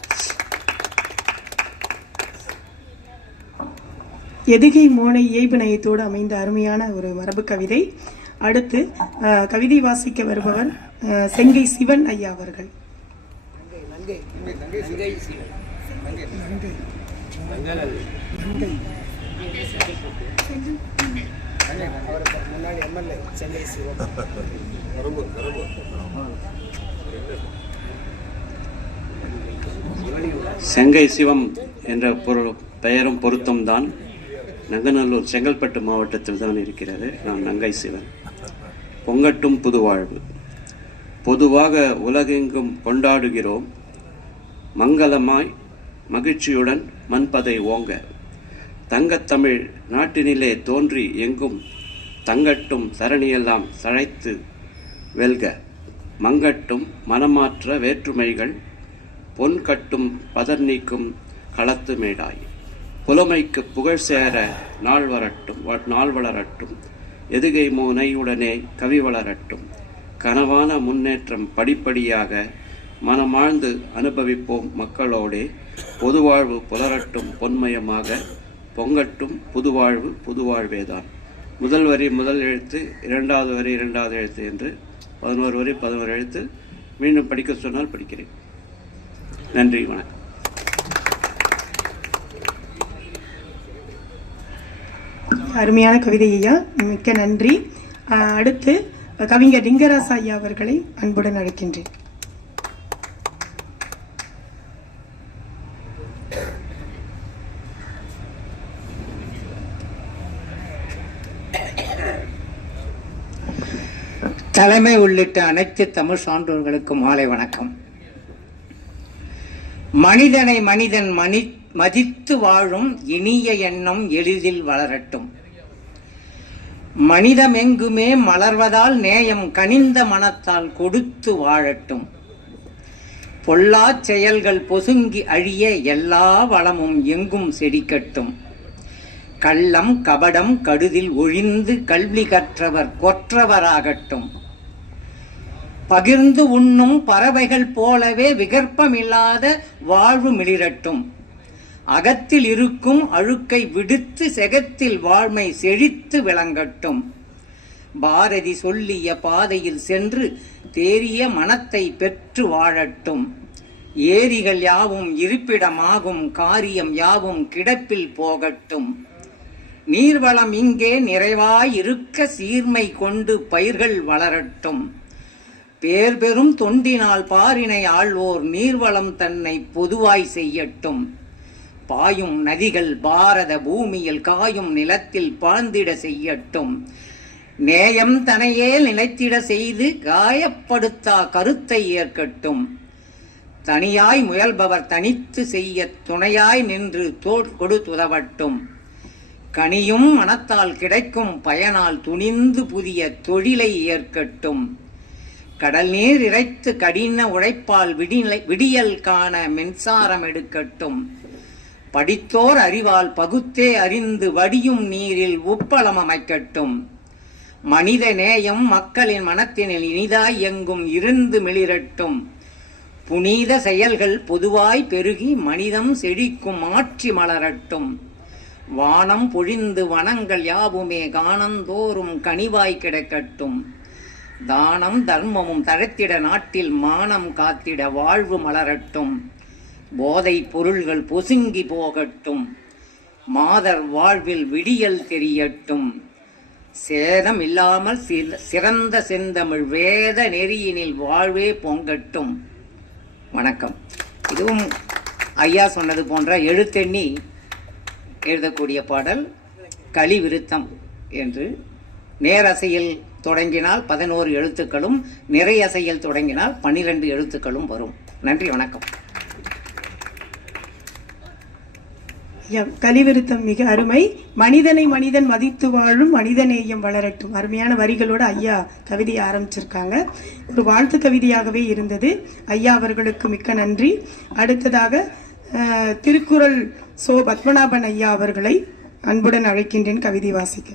எதுகை மோனை இயல்பு நயத்தோடு அமைந்த அருமையான ஒரு மரபு கவிதை. அடுத்து கவிதை வாசிக்க வருபவர் செங்கை சிவன் ஐயா அவர்கள். செங்கை சிவம் என்ற பெயரும் பொருத்தம்தான் நங்கநல்லூர் செங்கல்பட்டு மாவட்டத்தில் தான் இருக்கிறது. நான் நங்கை சிவன். பொங்கட்டும் புதுவாழ்வு. பொதுவாக உலகெங்கும் கொண்டாடுகிறோம், மங்களமாய் மகிழ்ச்சியுடன் மண்பதை ஓங்க. தங்கத்தமிழ் நாட்டினிலே தோன்றி எங்கும் தங்கட்டும் சரணியெல்லாம் சழைத்து வெல்க. மங்கட்டும் மனமாற்ற வேற்றுமைகள், பொன் கட்டும் பதர் நீக்கும் களத்து மேடாய். புலமைக்கு புகழ் சேர நாள் வளரட்டும். எதுகை மோனையுடனே கவி வளரட்டும். கனவான முன்னேற்றம் படிப்படியாக மனமாழ்ந்து அனுபவிப்போம் மக்களோடே. பொதுவாழ்வு புலரட்டும் பொன்மயமாக. பொங்கட்டும் புதுவாழ்வு புதுவாழ்வேதான். முதல் வரி முதல் எழுத்து, இரண்டாவது வரி இரண்டாவது எழுத்து என்று 11 வரி 11 எழுத்து. மீண்டும் படிக்க சொன்னால் படிக்கிறேன். நன்றி, வணக்கம். அருமையான கவிதை ஐயா, மிக்க நன்றி. அடுத்து கவிஞர் லிங்கராச ஐயா அவர்களை அன்புடன் அழைக்கின்றேன். தலைமை உள்ளிட்ட அனைத்து தமிழ் சான்றோர்களுக்கும் மாலை வணக்கம். மனிதனை மனிதன் மதித்து வாழும் இனிய எண்ணம் எளிதில் வளரட்டும். மனிதமெங்குமே மலர்வதால் நேயம் கனிந்த மனத்தால் கொடுத்து வாழட்டும். பொல்லாச் செயல்கள் பொசுங்கி அழிய எல்லா வளமும் எங்கும் செடிக்கட்டும். கள்ளம் கபடம் கடுதில் ஒழிந்து கல்வி கற்றவர் கொற்றவராகட்டும். பகிர்ந்து உண்ணும் பறவைகள் போலவே விகற்பமில்லாத வாழ்வு மிளிரட்டும். அகத்தில் இருக்கும் அழுக்கை விடுத்து செகத்தில் வாழ்மை செழித்து விளங்கட்டும். பாரதி சொல்லிய பாதையில் சென்று தேறிய மனத்தை பெற்று வாழட்டும். ஏரிகள் யாவும் இருப்பிடமாகும், காரியம் யாவும் கிடப்பில் போகட்டும். நீர்வளம் இங்கே நிறைவாய் இருக்க சீர்மை கொண்டு பயிர்கள் வளரட்டும். பேர் பெரும் தொண்டினால் பாரினை ஆள்வோர் நீர்வளம் தன்னை பொதுவாய் செய்யட்டும். பாயும் நதிகள் பாரத பூமியில் காயும் நிலத்தில் பாழ்ந்திட செய்யட்டும். நேயம் தனையே நிலைத்திட செய்து காயப்படுத்தா கருத்தை ஏற்கட்டும். தனியாய் முயல்பவர் தனித்து செய்ய துணையாய் நின்று தோள் கொடுத்துதவட்டும். கனியும் மனத்தால் கிடைக்கும் பயனால் துணிந்து புதிய தொழிலை ஏற்கட்டும். கடல் நீர் இறைத்து கடின உழைப்பால் விடியல் காண மின்சாரம் எடுக்கட்டும். படித்தோர் அறிவால் பகுத்தே அறிந்து வடியும் நீரில் உப்பளம் அமைக்கட்டும். மனித நேயம் மக்களின் மனத்தினில் இனிதாய் எங்கும் இருந்து மிளிரட்டும். புனித செயல்கள் பொதுவாய் பெருகி மனிதம் செழிக்கும் ஆட்சி மலரட்டும். வானம் பொழிந்து வனங்கள் யாவுமே காணந்தோறும் கனிவாய் கிடக்கட்டும். தானம் தர்மமும் தழைத்திட நாட்டில் மானம் காத்திட வாழ்வு மலரட்டும். போதை பொருள்கள் பொசுங்கி போகட்டும். மாதர் வாழ்வில் விடியல் தெரியட்டும். சேதம் இல்லாமல் சிறந்த செந்தமிழ் வேத நெறியினில் வாழ்வே பொங்கட்டும். வணக்கம். இதுவும் ஐயா சொன்னது போன்ற எழுத்தெண்ணி எழுதக்கூடிய பாடல். களி விருத்தம் என்று நேரசையில் தொடங்கினால் 11 எழுத்துக்களும், நிறையசையில் தொடங்கினால் 12 எழுத்துக்களும் வரும். நன்றி, வணக்கம். கலிவிருத்தம் மிக அருமை. மனிதனை மனிதன் மதித்து வாழும் மனிதநேயம் வளரட்டும். அருமையான வரிகளோடு ஐயா கவிதையை ஆரம்பிச்சிருக்காங்க. ஒரு வாழ்த்து கவிதையாகவே இருந்தது. ஐயா அவர்களுக்கு மிக்க நன்றி. அடுத்ததாக திருக்குறள் சோ பத்மநாபன் ஐயா அவர்களை அன்புடன் அழைக்கின்றேன் கவிதை வாசிக்க.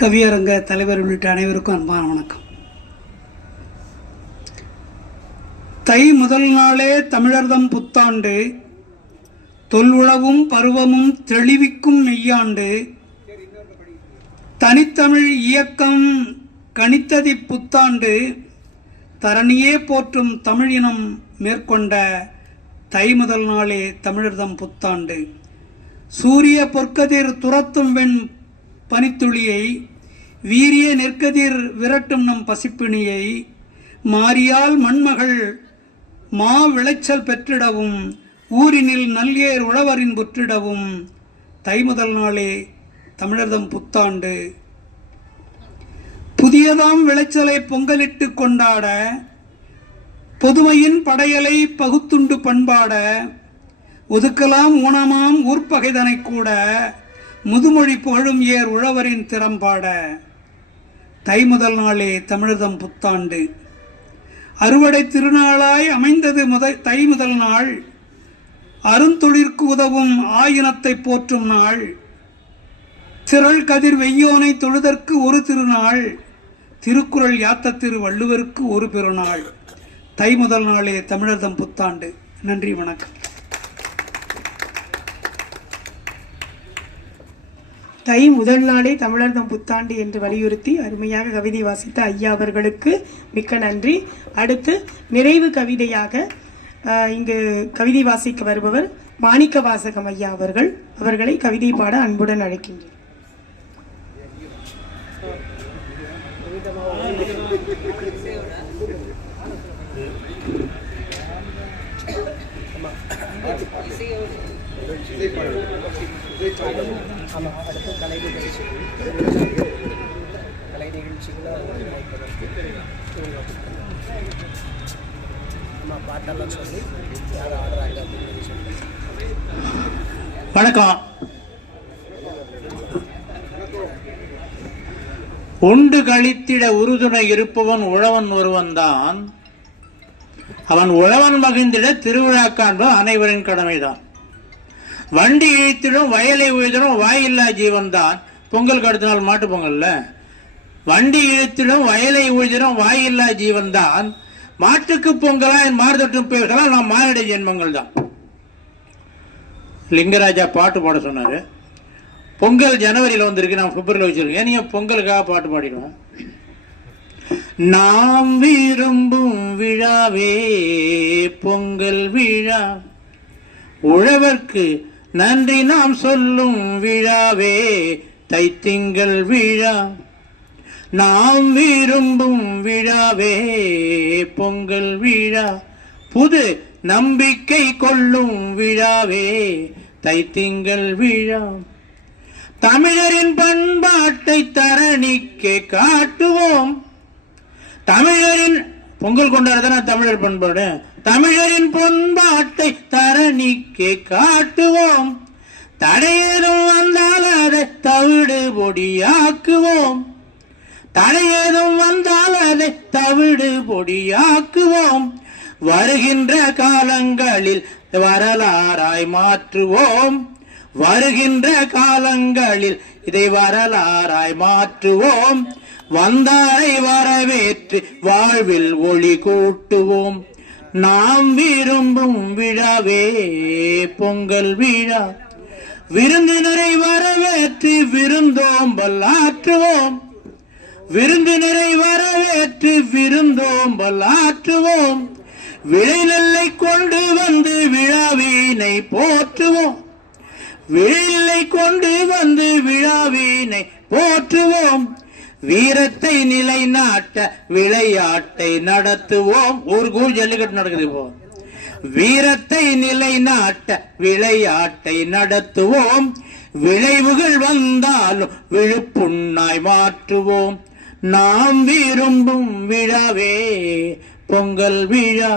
கவியரங்க தலைவர் உள்ளிட்ட அனைவருக்கும் அன்பான வணக்கம். தை முதல் நாளே தமிழர்தம் புத்தாண்டு, தொல்உழவும் பருவமும் தெளிவிக்கும் மெய்யாண்டு, தனித்தமிழ் இயக்கம் கணித்ததி புத்தாண்டு, தரணியே போற்றும் தமிழினம் மேற்கொண்ட தை முதல் நாளே தமிழர்தம் புத்தாண்டு. சூரிய பொற்கதிர் துரத்தும் வெண் பனித்துளியை, வீரிய நெற்கதிர் விரட்டும் நம் பசிப்பிணியை, மாரியால் மண்மகள் மா விளைச்சல் பெற்றிடவும், ஊரினில் நல்லேர் உழவரின் புற்றிடவும், தை முதல் நாளே தமிழர்தம் புத்தாண்டு. புதியதாம் விளைச்சலை பொங்கலிட்டு கொண்டாட, பொதுமையின் படையலை பகுத்துண்டு பண்பாட, ஒதுக்கலாம் ஊனமாம் ஊர்ப்பகைதனை கூட, முதுமொழி புகழும் ஏர் உழவரின் திறம்பாட. தை முதல் நாளே தமிழர்தம் புத்தாண்டு. அறுவடை திருநாளாய் அமைந்தது தை முதல் நாள். அருந்தொழிற்கு உதவும் ஆயினத்தை போற்றும் நாள். திரள் கதிர் வெய்யோனை தொழுதற்கு ஒரு திருநாள். திருக்குறள் யாத்த திரு வள்ளுவருக்கு ஒரு பெருநாள். தை முதல் நாளே தமிழர்தம் புத்தாண்டு. நன்றி, வணக்கம். தை முதல் நாளே தமிழர்தம் புத்தாண்டு என்று வலியுறுத்தி அருமையாக கவிதை வாசித்த ஐயா அவர்களுக்கு மிக்க நன்றி. அடுத்து நிறைவு கவிதையாக இங்கு கவிதை வாசிக்க வருபவர் மாணிக்க வாசகம் ஐயா அவர்களை கவிதை பாட அன்புடன் அழைக்கின்றேன். அடுத்து கலை நிகழ்ச்சிகளை பாட்டெல்லாம் சொல்லி யார் ஆடுறாங்க அப்படின்னு சொல்லி. வணக்கம். உண்டு கழித்திட உறுதுணை இருப்பவன் உழவன் ஒருவன்தான். அவன் உழவன் மகிழ்ந்திட திருவிழா காண்பது அனைவரின் கடமைதான். வண்டி இழுத்திடும் வயலை உழுதிடும் வாயில்லா ஜீவன் தான். பொங்கல் அடுத்த நாள் மாட்டு பொங்கல்ல. வண்டி இழுத்திடும் வயலை உழுதிடும் வாயில்லா ஜீவன் தான். மாட்டுக்கு பொங்கலா என் மாறுதட்டும் பேர்களா நாம் மானிட ஜென்மங்கள் தான். லிங்கராஜா பாட்டு பாட சொன்னாரு. பொங்கல் ஜனவரியில வந்திருக்கு, நான் பிப்ரவரியில் வச்சிருக்கேன். நீங்க பொங்கலுக்காக பாட்டு பாடிடுவோம். நாம் விரும்பும் விழாவே பொங்கல் விழா, உழவர்க்கு நன்றி நாம் சொல்லும் விழாவே தைத்திங்கள் விழா. நாம் விரும்பும் விழாவே பொங்கல் விழா, புது நம்பிக்கை கொள்ளும் விழாவே தைத்திங்கள் விழா. தமிழரின் பண்பாட்டை தரணிக்கு காட்டுவோம். தமிழரின் பொங்கல் கொண்டாடுறதுனா தமிழர் பண்பாடு. தமிழரின் பண்பாட்டை தரணிக்கு காட்டுவோம். தடையேதும் வந்தால் அதை தவிடு பொடியாக்குவோம். தடையேதும் வந்தால் அதை தவிடு பொடியாக்குவோம். வருகின்ற காலங்களில் வரலாறாய் மாற்றுவோம். வருகின்ற காலங்களில் இதை வரலாறாய் மாற்றுவோம். வந்தாரை வரவேற்று வாழ்வில் ஒளி கூட்டுவோம். நாம் விரும்பும் விழாவே பொங்கல் விழா, விருந்தினரை வரவேற்று விருந்தோம்பல் ஆற்றுவோம். விருந்தினரை வரவேற்று விருந்தோம்பல் ஆற்றுவோம். விளைநெல்லை கொண்டு வந்து விழாவினை போற்றுவோம். விளைநெல்லை கொண்டு வந்து விழாவினை போற்றுவோம். வீரத்தை நிலைநாட்ட விளையாட்டை நடத்துவோம். ஊர் ஜல்லிக்கட்டு நடக்குது இப்போ. வீரத்தை நிலைநாட்ட விளையாட்டை நடத்துவோம். விளைவுகள் வந்தாலும் விழுப்புண்ணாய் மாற்றுவோம். நாம் விரும்பும் விழாவே பொங்கல் விழா,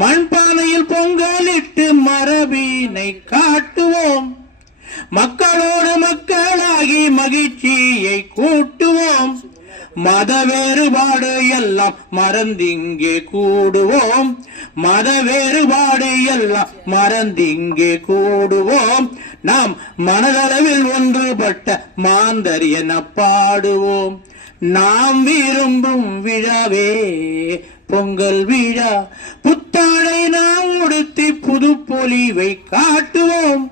மண்பானையில் பொங்கலிட்டு மரபினை காட்டுவோம். மக்களோடு மக்களாகி மகிழ்ச்சியை கூட்டுவோம். மத வேறுபாடு எல்லாம் மறந்திங்கே கூடுவோம். மத வேறுபாடு எல்லாம் மறந்திங்கே கூடுவோம். நாம் மனதளவில் ஒன்றுபட்ட மாந்தர் என பாடுவோம். நாம் விரும்பும் விழாவே பொங்கல் விழா, புத்தாடை நாம் உடுத்தி புது பொலிவை காட்டுவோம்.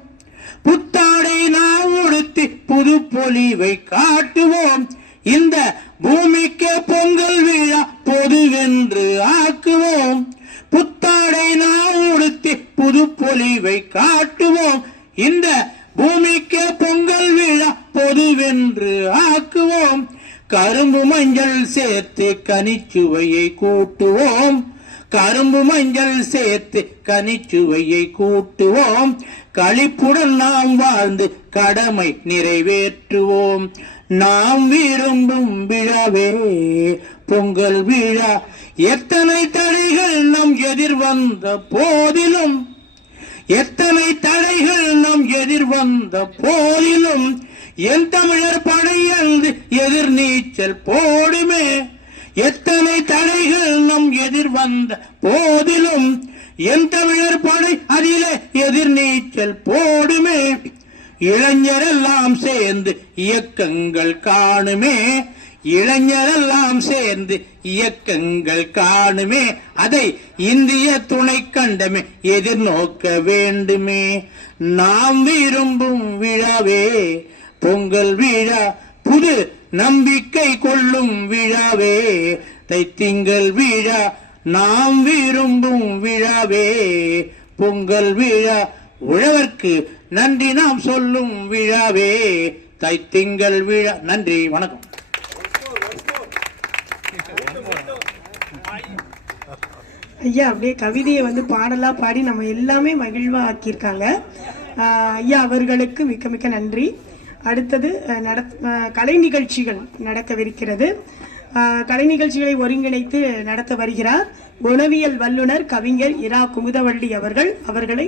புத்தாடை நாம் உடுத்தி புது பொலிவை காட்டுவோம். இந்த பூமிக்கு பொங்கல் விழா பொதுவென்று ஆக்குவோம். புத்தாடை நாம் உடுத்தி புது பொலிவை காட்டுவோம். இந்த பூமிக்கு பொங்கல் விழா பொதுவென்று ஆக்குவோம். கரும்பு மஞ்சள் சேர்த்து கனிச்சுவையை கூட்டுவோம். கரும்பு மஞ்சள் சேர்த்து கனிச்சுவையை கூட்டுவோம். களிப்புடன் நாம் வாழ்ந்து கடமை நிறைவேற்றுவோம். நாம் விரும்பும் விழாவே பொங்கல் விழா, எத்தனை தடைகள் நம் எதிர் வந்த போதிலும், எத்தனை தடைகள் நம் எதிர் வந்த போதிலும், என் தமிழர் படையந்து எதிர் நீச்சல் போடுமே. எத்தனை தடைகள் நம் எதிர் வந்த போதிலும், என் தமிழர் படை அதிலே எதிர் நீச்சல் போடுமே. இளைஞரெல்லாம் சேர்ந்து இயக்கங்கள் காணுமே. இளைஞரெல்லாம் சேர்ந்து இயக்கங்கள் காணுமே. அதை இந்திய துணை கண்டமே எதிர்நோக்க வேண்டுமே. நாம் விரும்பும் விழாவே பொங்கல் விழா, புது நம்பிக்கை கொள்ளும் விழாவே தைத்திங்கள் விழா. நாம் விரும்பும் விழாவே பொங்கல் விழா, உழவர்க்கு நன்றி நாம் சொல்லும் விழாவே தைத்திங்கள் விழா. நன்றி, வணக்கம். ஐயா அப்படியே கவிதையை பாடலா பாடி நம்ம எல்லாமே மகிழ்வா ஆக்கியிருக்காங்க. ஐயா அவர்களுக்கு மிக்க மிக்க நன்றி. அடுத்தது கலை நிகழ்ச்சிகள் நடக்கவிருக்கிறது. கலை நிகழ்ச்சிகளை ஒருங்கிணைத்து நடத்த வருகிறார் உணவியல் வல்லுநர் கவிஞர் இரா குமுதவள்ளி அவர்களை